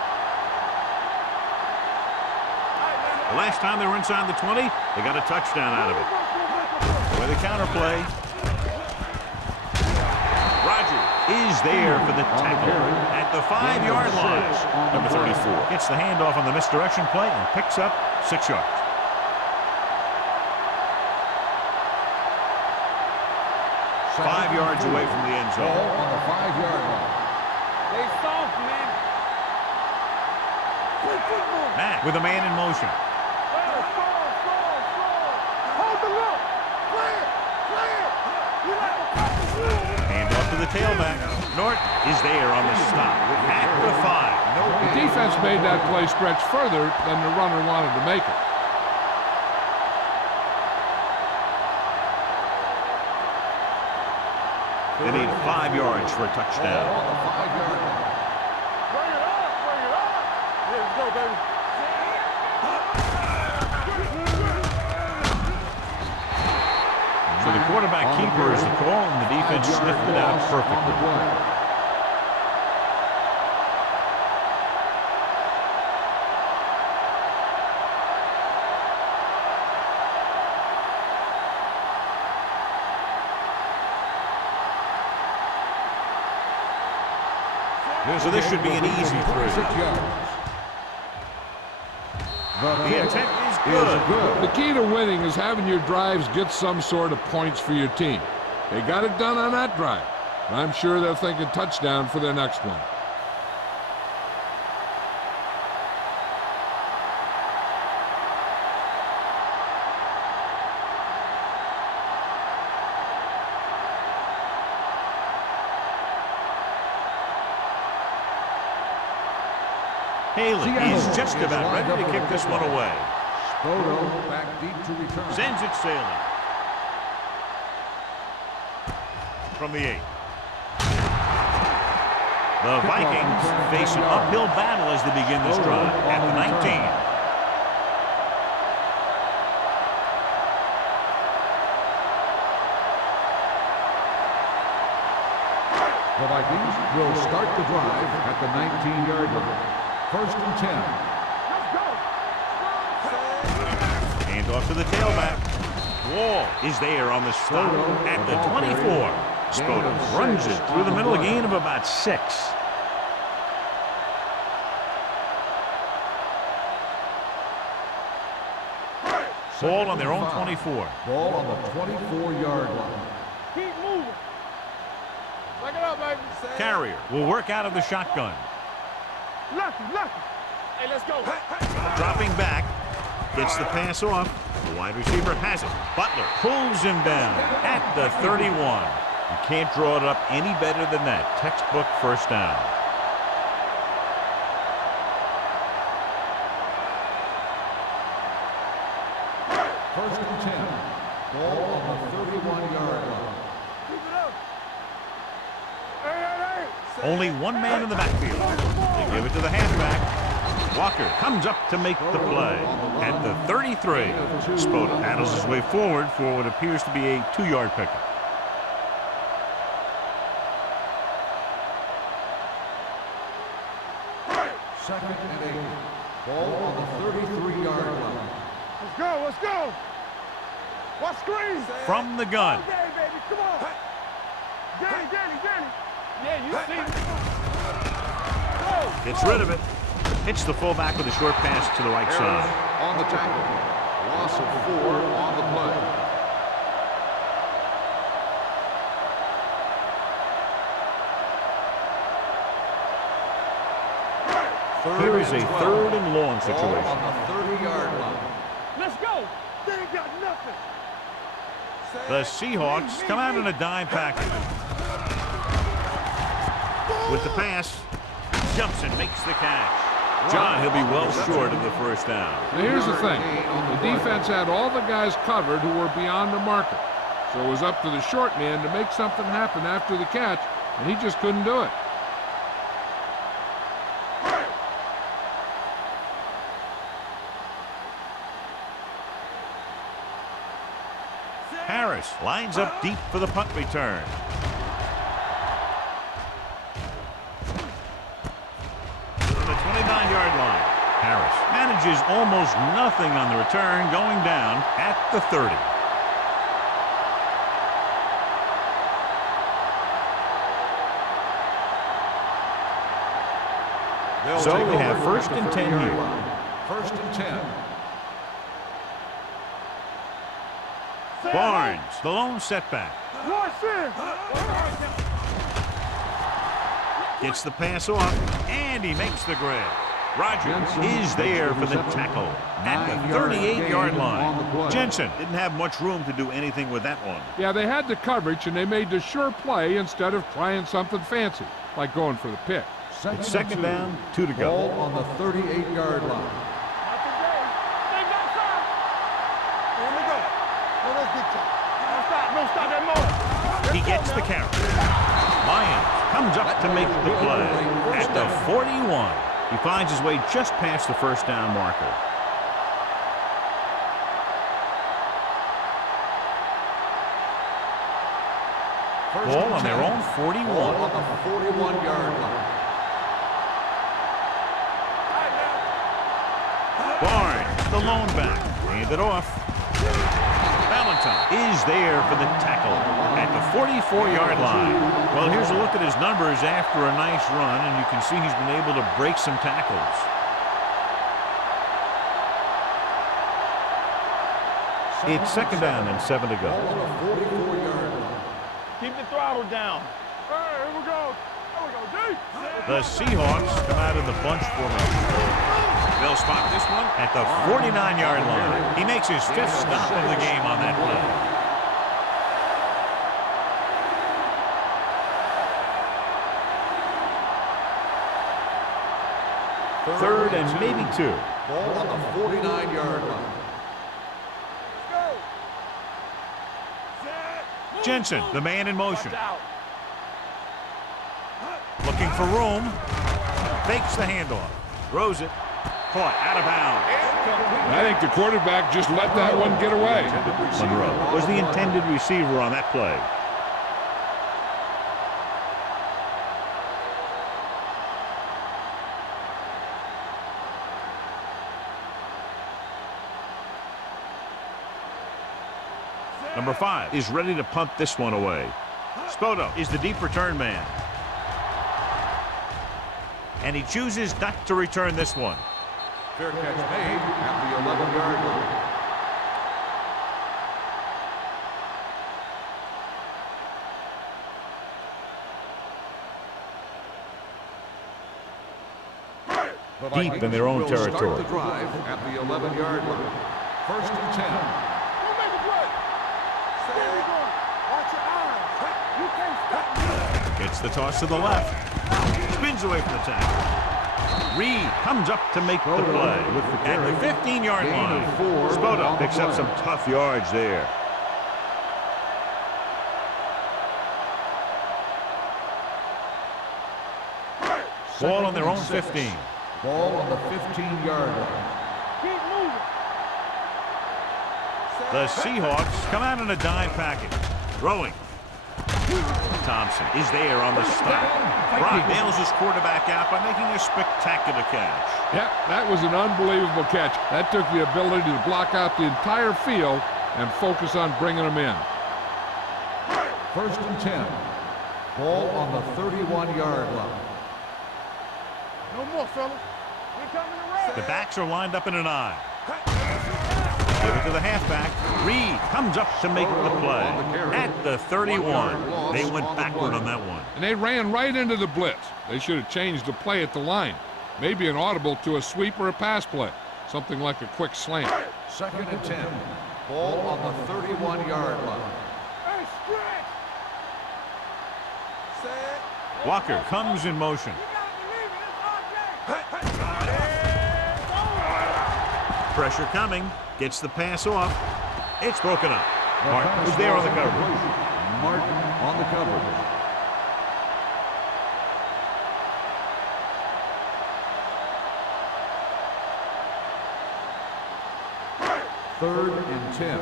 The last time they were inside the 20, they got a touchdown out of it. With a counterplay. Rogers is there for the tackle at the 5-yard line. Number 34 gets the handoff on the misdirection play and picks up 6 yards. Five yards away from the end zone. Ball on the 5-yard line. They soft, man. Play football. Mack with a man in motion. Hold the look. Play it. You like a practice rule. Handoff to the tailback. Norton is there on the stop at the 5. The defense made that play stretch further than the runner wanted to make it. They need 5 yards for a touchdown. Ball on the 5-yard line. Bring it up. Yeah, let's go, baby. So the quarterback keeper is the call, and the defense sniffed it out perfectly. So this should be an easy 6 throw. yards. The attempt is good. The key to winning is having your drives get some sort of points for your team. They got it done on that drive. And I'm sure they're thinking touchdown for their next one. Haley is just about ready to kick this one away. Spoto back deep to return. Sends it sailing. From the 8. The Vikings face an uphill battle as they begin this drive at the 19. The Vikings will start the drive at the 19-yard line. First and 10. Let's go. Handoff to the tailback. Wall is there on the stop at the 24. Spoto runs it through the middle, a gain of about 6. Ball on their own 24. Ball on the 24-yard line. Keep moving. Back it up, baby. Carrier will work out of the shotgun. Lucky. Hey, let's go. Dropping back. Gets the pass off. The wide receiver has it. Butler pulls him down at the 31. You can't draw it up any better than that. Textbook first down. First and 10. Ball on the 31-yard line. Keep it up. Hey. Only one man in the backfield. They give it to the halfback. Walker comes up to make the play at the 33. Spoda paddles his way forward for what appears to be a 2-yard pickup. Second and 8. Ball on the 33-yard line. Let's go, let's go. What screen? From the gun. Okay, baby, come on. Danny. Yeah, you see. Go. Gets rid of it. Hits the fullback with a short pass to the right side. On the tackle. Loss of 4 on the play. Here is a 3rd and long situation. On the 30-yard line. Let's go. They ain't got nothing. The Seahawks come out in a dime package. With the pass, jumps and makes the catch. John, he'll be well short of the first down. Now here's the thing. The defense had all the guys covered who were beyond the marker. So it was up to the short man to make something happen after the catch, and he just couldn't do it. Harris lines up deep for the punt return. To the 29-yard line. Harris manages almost nothing on the return, going down at the 30. So we have 1st and 10 here. 1st and 10. Barnes, the lone setback. Gets the pass off, and he makes the grab. Rogers is there for the tackle at the 38-yard line. Jensen didn't have much room to do anything with that one. Yeah, they had the coverage, and they made the sure play instead of trying something fancy, like going for the pick. It's 2nd down, 2 to go. Ball on the 38-yard line. He gets the carry. Lyons comes up to make the play at the 41. He finds his way just past the first down marker. Ball on their own 41. Ball on the 41-yard line. Barnes, the lone back, hand it off. Valentine is there for the tackle at the 44-yard line. Well, here's a look at his numbers after a nice run, and you can see he's been able to break some tackles. It's 2nd down and 7 to go. Ball on the 44-yard line. Keep the throttle down. Here we go. Deep. The Seahawks come out in the bunch formation. They'll spot this one at the 49-yard line. He makes his 5th stop of the game on that play. 3rd and maybe 2. Ball on the 49-yard line. Jensen, the man in motion. Looking for room. Fakes the handoff. Throws it. Caught out of bounds. I think the quarterback just let that one get away. Monroe was the intended receiver on that play. Number 5 is ready to punt this one away. Spoto is the deep return man. And he chooses not to return this one. Fair catch made at the 11-yard line. Deep in their own territory. Start the drive at the 11-yard line. 1st and 10. Gets the toss to the left. Spins away from the tackle. Reed comes up to make the play at the 15-yard line. Spoto picks up some tough yards there. Ball on their own 15. Ball on the 15-yard line. Keep moving. The Seahawks come out in a dime package. Throwing. Thompson is there on the stop. Brock nails his quarterback out by making a spectacular catch. Yeah, that was an unbelievable catch. That took the ability to block out the entire field and focus on bringing them in. 1st and 10. Ball on the 31-yard line. No more, fellas. We coming to rest. The backs are lined up in an I. Give it to the halfback. Reed comes up to make the play. At the 31. They went backward on that one. And they ran right into the blitz. They should have changed the play at the line. Maybe an audible to a sweep or a pass play. Something like a quick slant. 2nd and 10. Ball on the 31-yard line. Hey, stretch. Set. Walker comes in motion. You gotta believe it. It's our game. Pressure coming. Gets the pass off. It's broken up. Martin is there on the coverage. Martin on the coverage. Third and 10.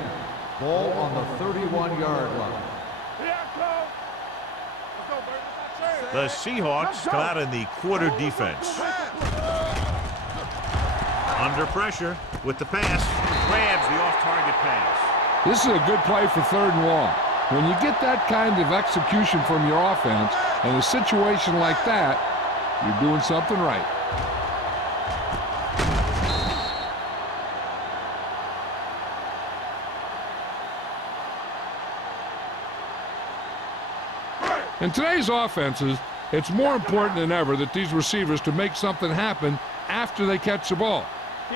Ball on the 31-yard line. Here I come. Let's go, baby. It's our The Seahawks come out in the quarter defense. Under pressure with the pass. Grabs the off-target pass. This is a good play for 3rd and long. When you get that kind of execution from your offense in a situation like that, you're doing something right. In today's offenses, it's more important than ever that these receivers to make something happen after they catch the ball.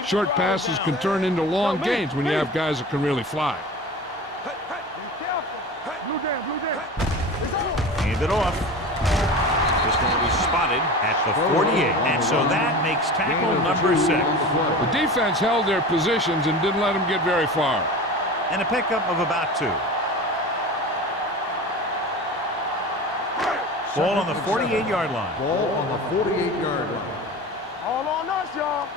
Short passes can turn into long gains when you have guys that can really fly. Be careful. Blue down, blue down. It's over. Hand it off. This one will be spotted at the 48. And so that makes tackle number 6. The defense held their positions and didn't let them get very far. And a pickup of about 2. Ball on the 48-yard line. Ball on the 48-yard line. All on us, y'all.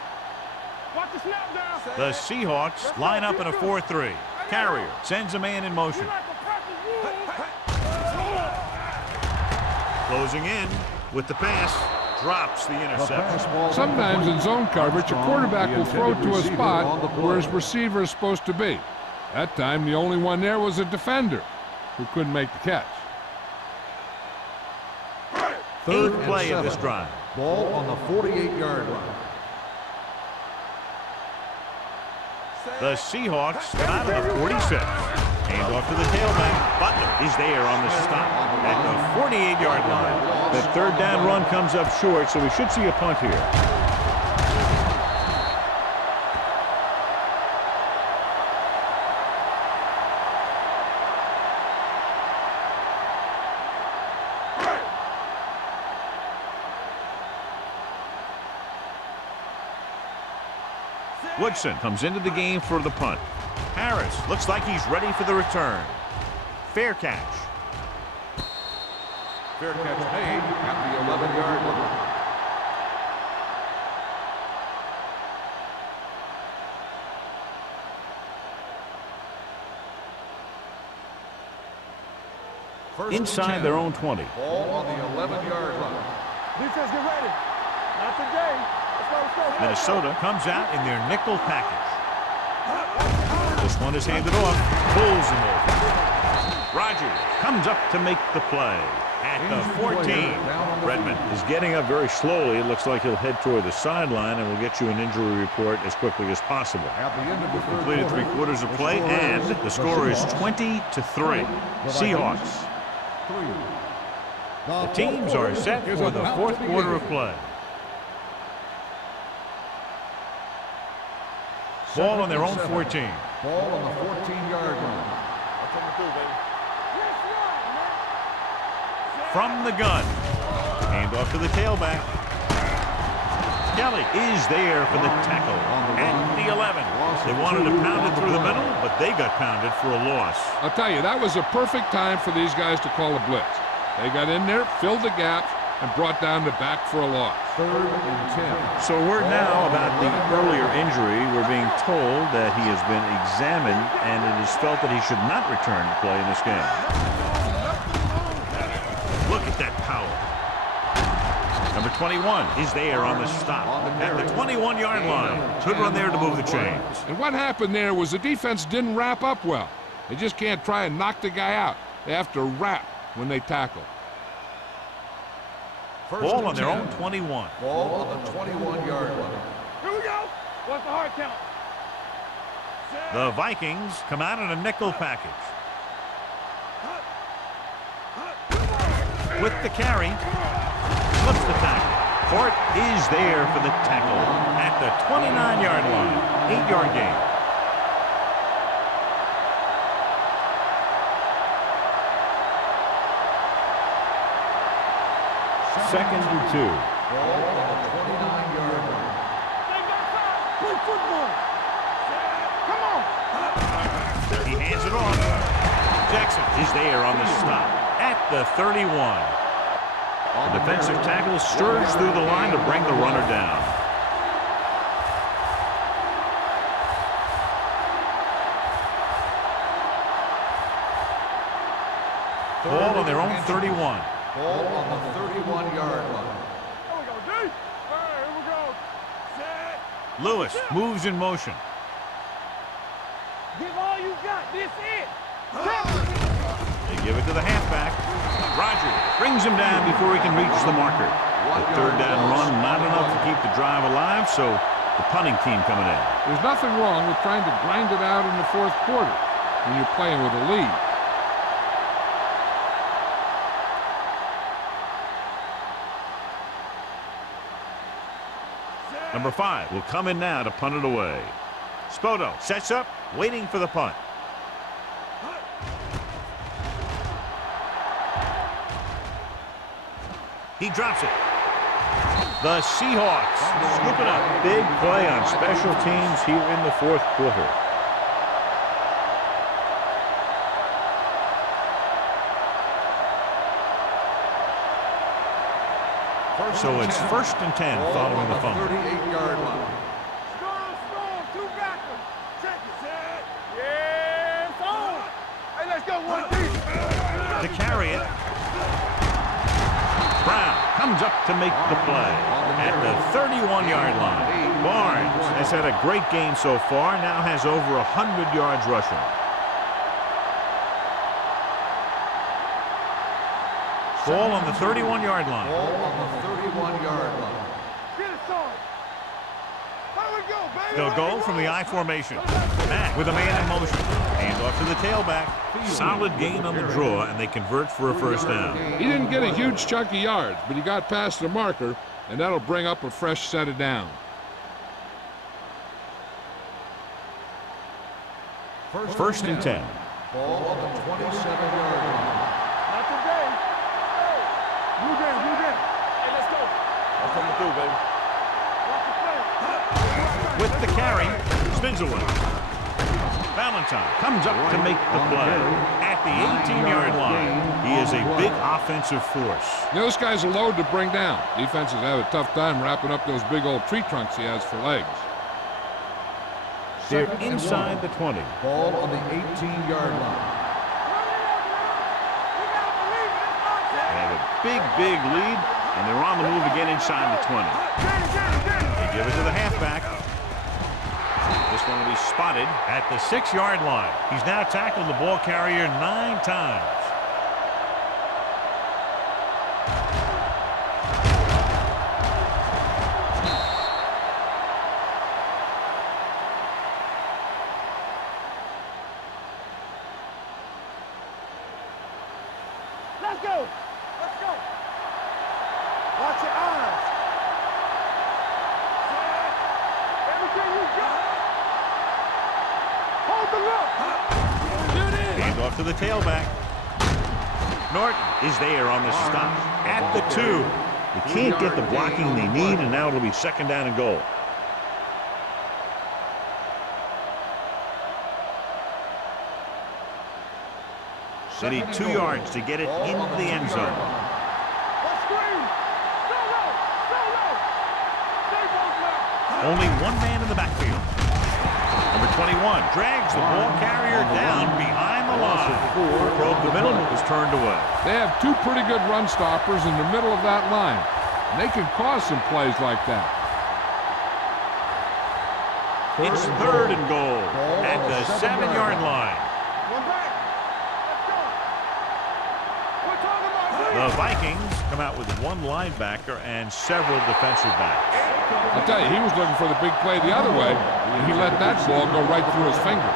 Watch the snap down. The Seahawks line up in a 4-3. Carrier sends a man in motion. We like to practice rules. Closing in with the pass. Drops the interception. Sometimes in zone coverage, a quarterback will throw to a spot where his receiver is supposed to be. That time, the only one there was a defender who couldn't make the catch. 8th play of this drive. Ball on the 48-yard line. The Seahawks come out of the 46. Hand off to the tailback. Butler is there on the stop at the 48-yard line. The 3rd down run comes up short, so we should see a punt here. Woodson comes into the game for the punt. Harris looks like he's ready for the return. Fair catch. Fair catch made at the 11-yard line. Inside their own 20. Ball on the 11-yard line. Defense, get ready. Not today. Let's go. Minnesota comes out in their nickel package. This one is handed off. Pulls him over. Rogers comes up to make the play at the 14. Redmond is getting up very slowly. It looks like he'll head toward the sideline, and we'll get you an injury report as quickly as possible. At the end of the third Completed quarter, 3/4 of play, and the score is 20-3. Seahawks. The teams are set for the 4th quarter of play. Ball on their own 14. Ball on the 14-yard line. From the gun. Hand off to the tailback. Kelly is there for the tackle at the 11. They wanted to pound it through the middle, but they got pounded for a loss. I'll tell you, that was a perfect time for these guys to call a blitz. They got in there, filled the gaps, and brought down the back for a loss. 3rd and 10. So word now about the earlier injury. We're being told that he has been examined and it is felt that he should not return to play in this game. Look at that power. Number 21 is there on the stop at the 21-yard line. Good run there to move the chains. And what happened there was the defense didn't wrap up well. They just can't try and knock the guy out. They have to wrap when they tackle. Ball on their own 21. Ball on the 21-yard line. Here we go. What's the hard count? The Vikings come out in a nickel package. With the carry, flips the tackle. Fort is there for the tackle at the 29-yard line. 8-yard gain. Second and 2. Ball on the 29-yard line. Play football. Come on. He hands it off. Jackson is there on the stop at the 31. The defensive tackle surged through the line to bring the runner down. Ball on their own 31. Ball on the 31-yard line. Here we go, D. All right, here we go. Set. Lewis moves in motion. Give all you got. This it. They give it to the halfback. Rogers brings him down before he can reach the marker. The third down run not enough to keep the drive alive, so the punting team coming in. There's nothing wrong with trying to grind it out in the fourth quarter when you're playing with a lead. Number 5 will come in now to punt it away. Spoto sets up, waiting for the punt. He drops it. The Seahawks scoop it up. Big play on special teams here in the fourth quarter. So it's 1st and 10 following the fumble. 38-yard line. Strong. Two backers. Check it. Set. Yes, on. Hey, let's go. 1 deep. To carry it. Brown comes up to make the play at the 31-yard line. Barnes has had a great game so far, now has over 100 yards rushing. Ball on the 31-yard line. Ball on the 31-yard line. Get it, son. There we go, baby. They'll go from the I formation. Mack with a man in motion. Hand off to the tailback. Solid gain on the draw, and they convert for a first down. He didn't get a huge chunk of yards, but he got past the marker, and that'll bring up a fresh set of downs. First and 10. Ball on the 27-yard line. Not today. Blue game. Hey, let's go. That's what we do, baby. Watch the play. With the carry, spins away. Valentine comes up to make the play at the 18-yard line. He is a big offensive force. Those guys are load to bring down. Defenses have a tough time wrapping up those big old tree trunks he has for legs. They're inside the 20. Ball on the 18-yard line. They have a big lead, and they're on the move again inside the 20. They give it to the halfback. This one will be spotted at the 6-yard line. He's now tackled the ball carrier 9 times. Let's go. Watch your eyes. Everything you got. Hold the look. Hand off to the tailback. Norton is there on the stop at the 2. They can't get the blocking they need, and now it'll be 2nd down and goal. They need 2 yards to get it into the end zone. Let's screen. Only one man in the backfield. Number 21 drags the ball carrier down behind the line. Broke the middle, was turned away. They have two pretty good run stoppers in the middle of that line. And they can cause some plays like that. It's 3rd and goal at the 7-yard line. One back. Let's go. We're talking about The Vikings come out with one linebacker and several defensive backs. I'll tell you, he was looking for the big play the other way, and he let that ball go right through his finger.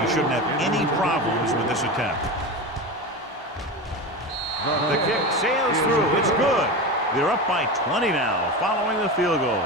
He shouldn't have any problems with this attempt. The kick sails through. It's good. They're up by 20 now following the field goal.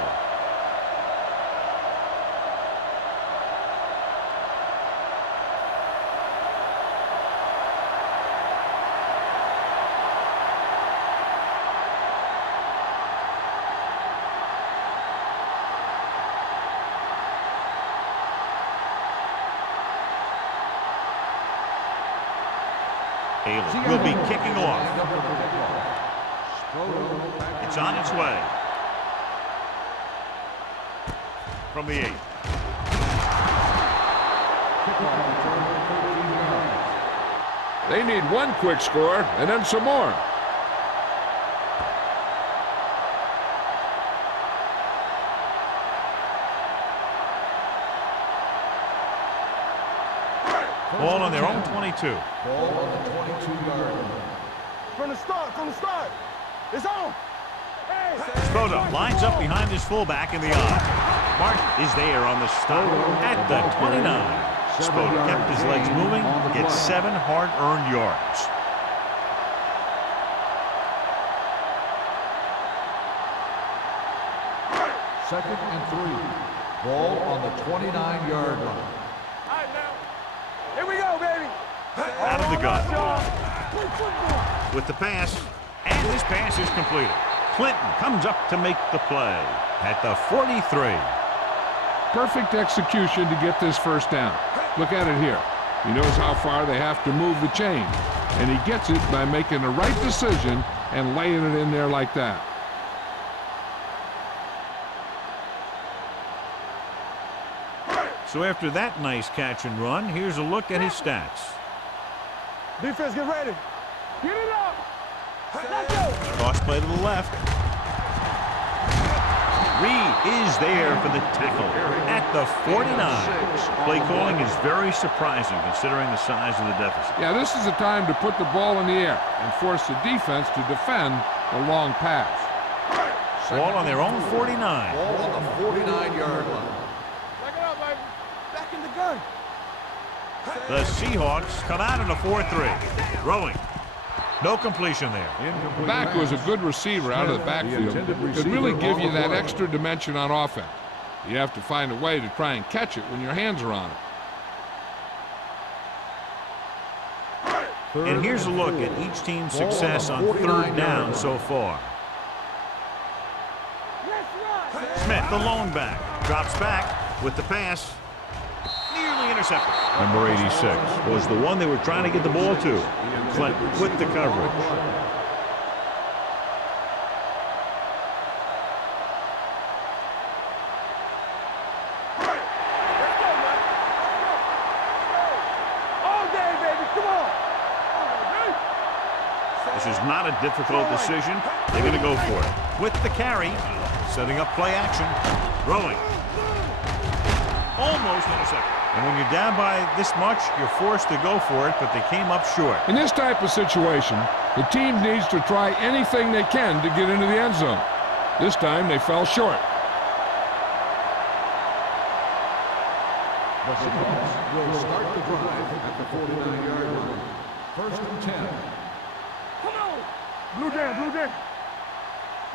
Taylor will be kicking off. It's on its way. From the 8. They need one quick score and then some more. Ball on their own 22. Ball on the 22-yard line. from the start. It's on. Hey. Spoto lines up behind his fullback in the eye. Martin is there on the stop at the 29. Spoto kept his legs moving, gets 7 hard-earned yards. Second and 3. Ball on the 29-yard line. All right, now. Here we go, baby. Out of the gun. Play football. With the pass, and this pass is completed. Clinton comes up to make the play at the 43. Perfect execution to get this first down. Look at it here. He knows how far they have to move the chain, and he gets it by making the right decision and laying it in there like that. So after that nice catch and run, here's a look at his stats. Defense, get ready. Get it up. Let's go. Cross play to the left. Reed is there for the tackle at the 49. Play calling is very surprising considering the size of the deficit. Yeah, this is the time to put the ball in the air and force the defense to defend the long pass. Ball on their own 49. Ball on the 49-yard line. Back it up, baby. Back in the gun. The Seahawks come out in a 4-3. Throwing. No completion there. The back was a good receiver out of the backfield. Could really give you that extra dimension on offense. You have to find a way to try and catch it when your hands are on it. And here's a look at each team's success on 3rd down so far. Smith, the lone back, drops back with the pass. Nearly intercepted. Number 86 was the one they were trying to get the ball to. Clinton with the coverage. All day, baby. Come on. This is not a difficult decision. They're going to go for it. With the carry, setting up play action, throwing. Almost intercepted. And when you're down by this much, you're forced to go for it, but they came up short. In this type of situation, the team needs to try anything they can to get into the end zone. This time, they fell short. The Seahawks will start the drive at the 49-yard line. 1st and 10. Come on. Blue jam.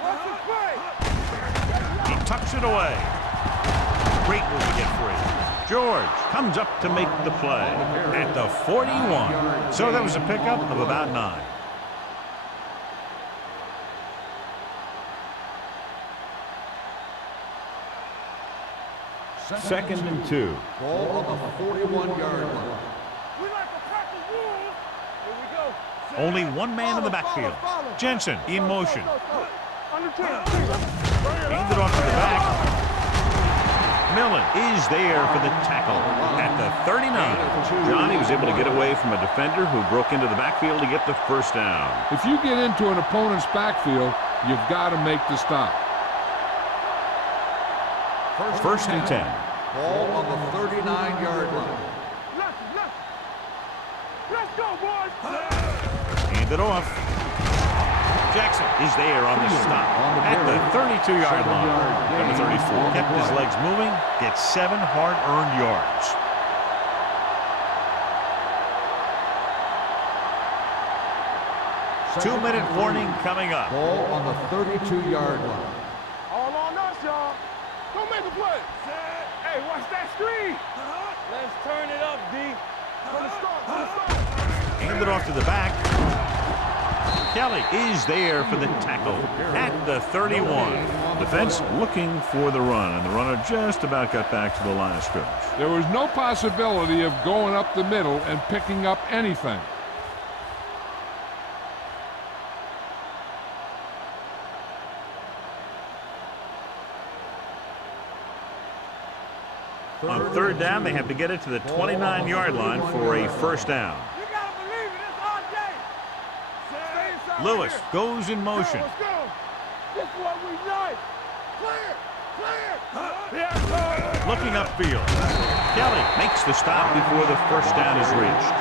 Watch this play. He tucks it away. Great move to get free. George comes up to make the play at the 41. So that was a pickup of about 9. 2nd and 2. Ball on the 41-yard line. We like a pack of wolves. Here we go. Only one man in the backfield. Jensen in motion. Under 10. Handed off to the back. Millen is there for the tackle at the 39. Johnny was able to get away from a defender who broke into the backfield to get the first down. If you get into an opponent's backfield, you've got to make the stop. First and 10. Ball on the 39-yard line. Let's go, boys. Handed off. Jackson is there on the stop at the 32-yard line. Number 34 kept his legs moving, gets 7 hard-earned yards. Two-minute warning coming up. Ball on the 32-yard line. All on us, y'all. Go make a play. Hey, watch that screen. Let's turn it up, D. From the start. Handed off to the back. Kelly is there for the tackle at the 31. Defense looking for the run, and the runner just about got back to the line of scrimmage. There was no possibility of going up the middle and picking up anything. On 3rd down, they have to get it to the 29-yard line for a first down. You gotta believe it. It's our day. Stay inside Lewis here. goes in motion. Let's go. This is what we like. Clear. Yeah, Looking upfield. Kelly makes the stop before the first down is reached.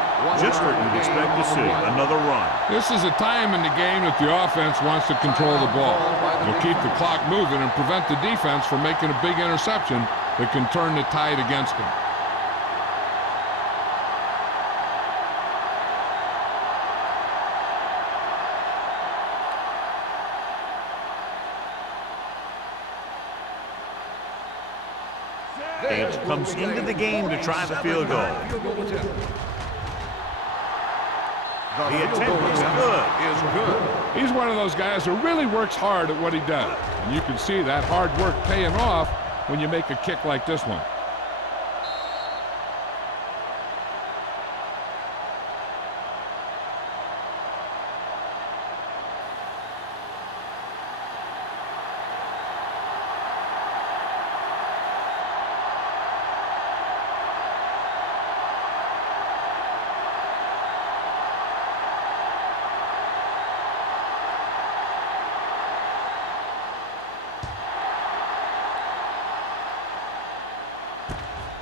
Just what you'd expect to see, another run. This is a time in the game that the offense wants to control the ball. They'll keep the clock moving and prevent the defense from making a big interception that can turn the tide against them. Edge comes into the game to try the field goal. The attempt is good. He's one of those guys who really works hard at what he does. And you can see that hard work paying off when you make a kick like this one.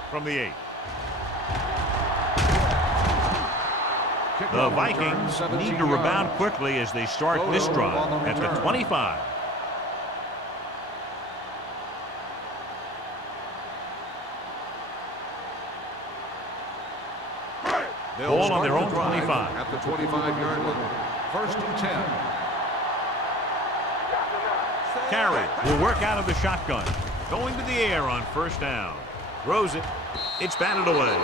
From the 8. The Vikings need to rebound quickly as they start this drive at the 25. Ball on their own 25. At the 25-yard line. First and 10. Carey will work out of the shotgun. Going to the air on first down. Throws it. It's batted away.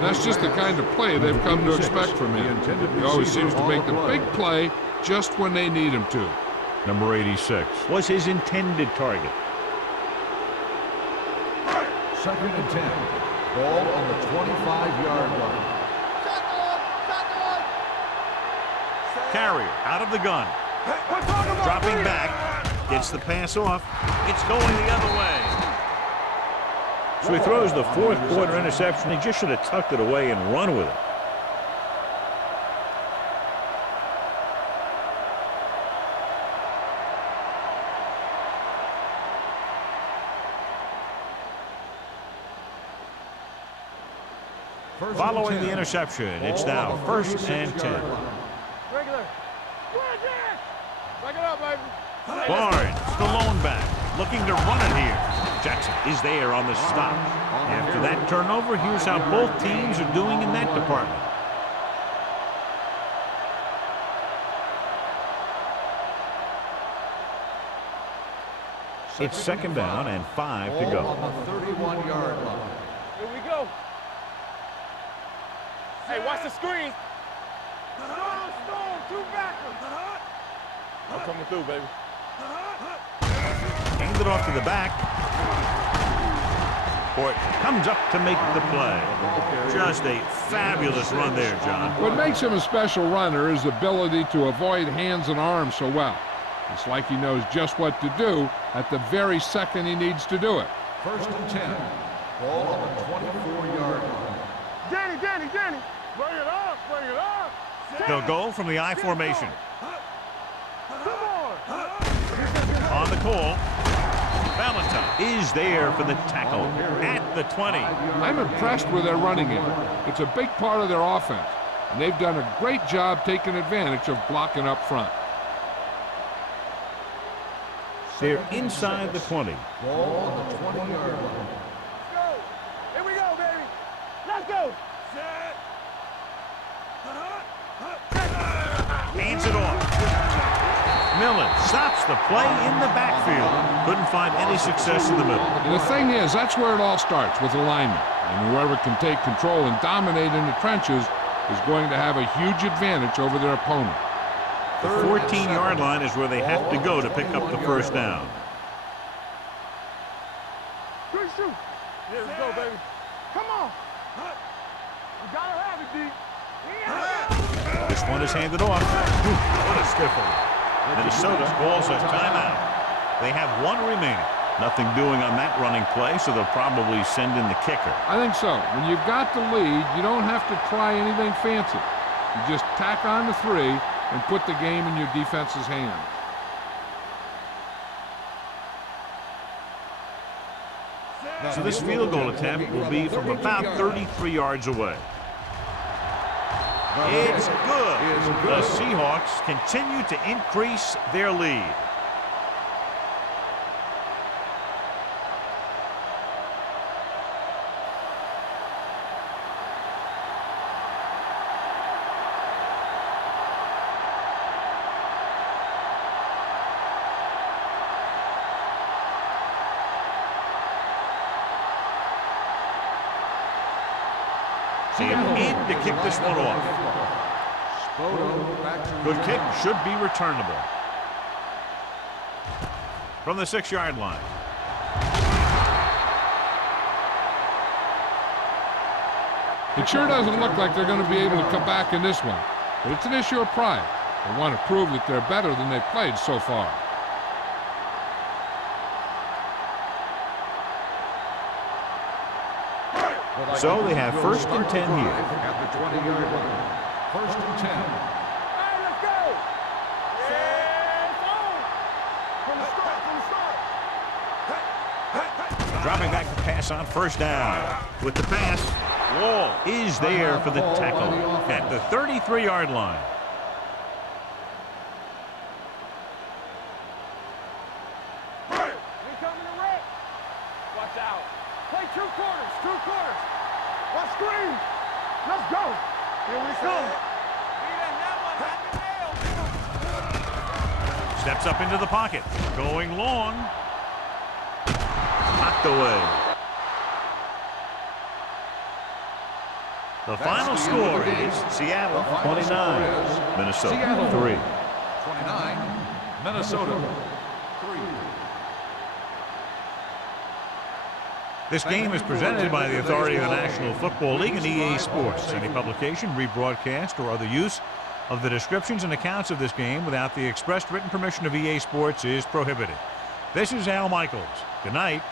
That's just the kind of play they've come to expect from him. He always seems to make the big play just when they need him to. Number 86 was his intended target. 2nd and 10. Ball on the 25-yard line. Carrier out of the gun. Dropping back. Gets the pass off. It's going the other way. So he throws the 4th quarter interception. He just should have tucked it away and run with it. Following the interception, it's now 1st and 10. Regular. Back it up, baby. Barnes, the lone back, looking to run it here. Jackson is there on the stop. After that turnover, here's how both teams are doing in that department. It's 2nd down and 5 to go. On the 31-yard line. Here we go. Hey, watch the screen. Stone, 2 backers. I'm coming through, baby. Handed off to the back. court. Comes up to make the play. Just a fabulous run there, John. What makes him a special runner is his ability to avoid hands and arms so well. It's like he knows just what to do at the very second he needs to do it. First and 10. Ball on the 24-yard line. Danny, bring it up. They'll go from the I formation. Come on. On the call, Valentine is there for the tackle at the 20. I'm impressed with their running game. It's a big part of their offense, and they've done a great job taking advantage of blocking up front. They're inside the 20. Ball on the 20-yard line. Let's go. Here we go, baby. Let's go. Hands it off. Millen stops the play in the backfield. Couldn't find any success in the middle. And the thing is, that's where it all starts, with alignment. And whoever can take control and dominate in the trenches is going to have a huge advantage over their opponent. The 14-yard line is where they have to go to pick up the first down. Good shoot. Here we go, baby. Come on. You gotta have it, D. This one is handed off. What a stiff one. Minnesota calls a timeout. They have one remaining. Nothing doing on that running play, so they'll probably send in the kicker. I think so. When you've got the lead, you don't have to try anything fancy. You just tack on the 3 and put the game in your defense's hands. So this field goal attempt will be from about 33 yards away. It's good. The Seahawks continue to increase their lead. In to kick this one off. Good kick, should be returnable. From the 6-yard line. It sure doesn't look like they're going to be able to come back in this one, but it's an issue of pride. They want to prove that they're better than they've played so far. So they have first and 10 here. At the 20-yard line. First and 10. Hey, let's go. Yeah, it's on. From the start. Dropping back to pass on first down. With the pass, Wall is there for the tackle at the 33-yard line. We coming to wreck. Watch out. Play 2 quarters. Watch screen. Let's go. Here we come. Steps up into the pocket. Going long. Knocked away. The final score is Seattle 29, Minnesota 3. 29, Minnesota 3. This game is presented by the authority of the National Football League and EA Sports. Any publication, rebroadcast, or other use of the descriptions and accounts of this game without the expressed written permission of EA Sports is prohibited. This is Al Michaels. Good night.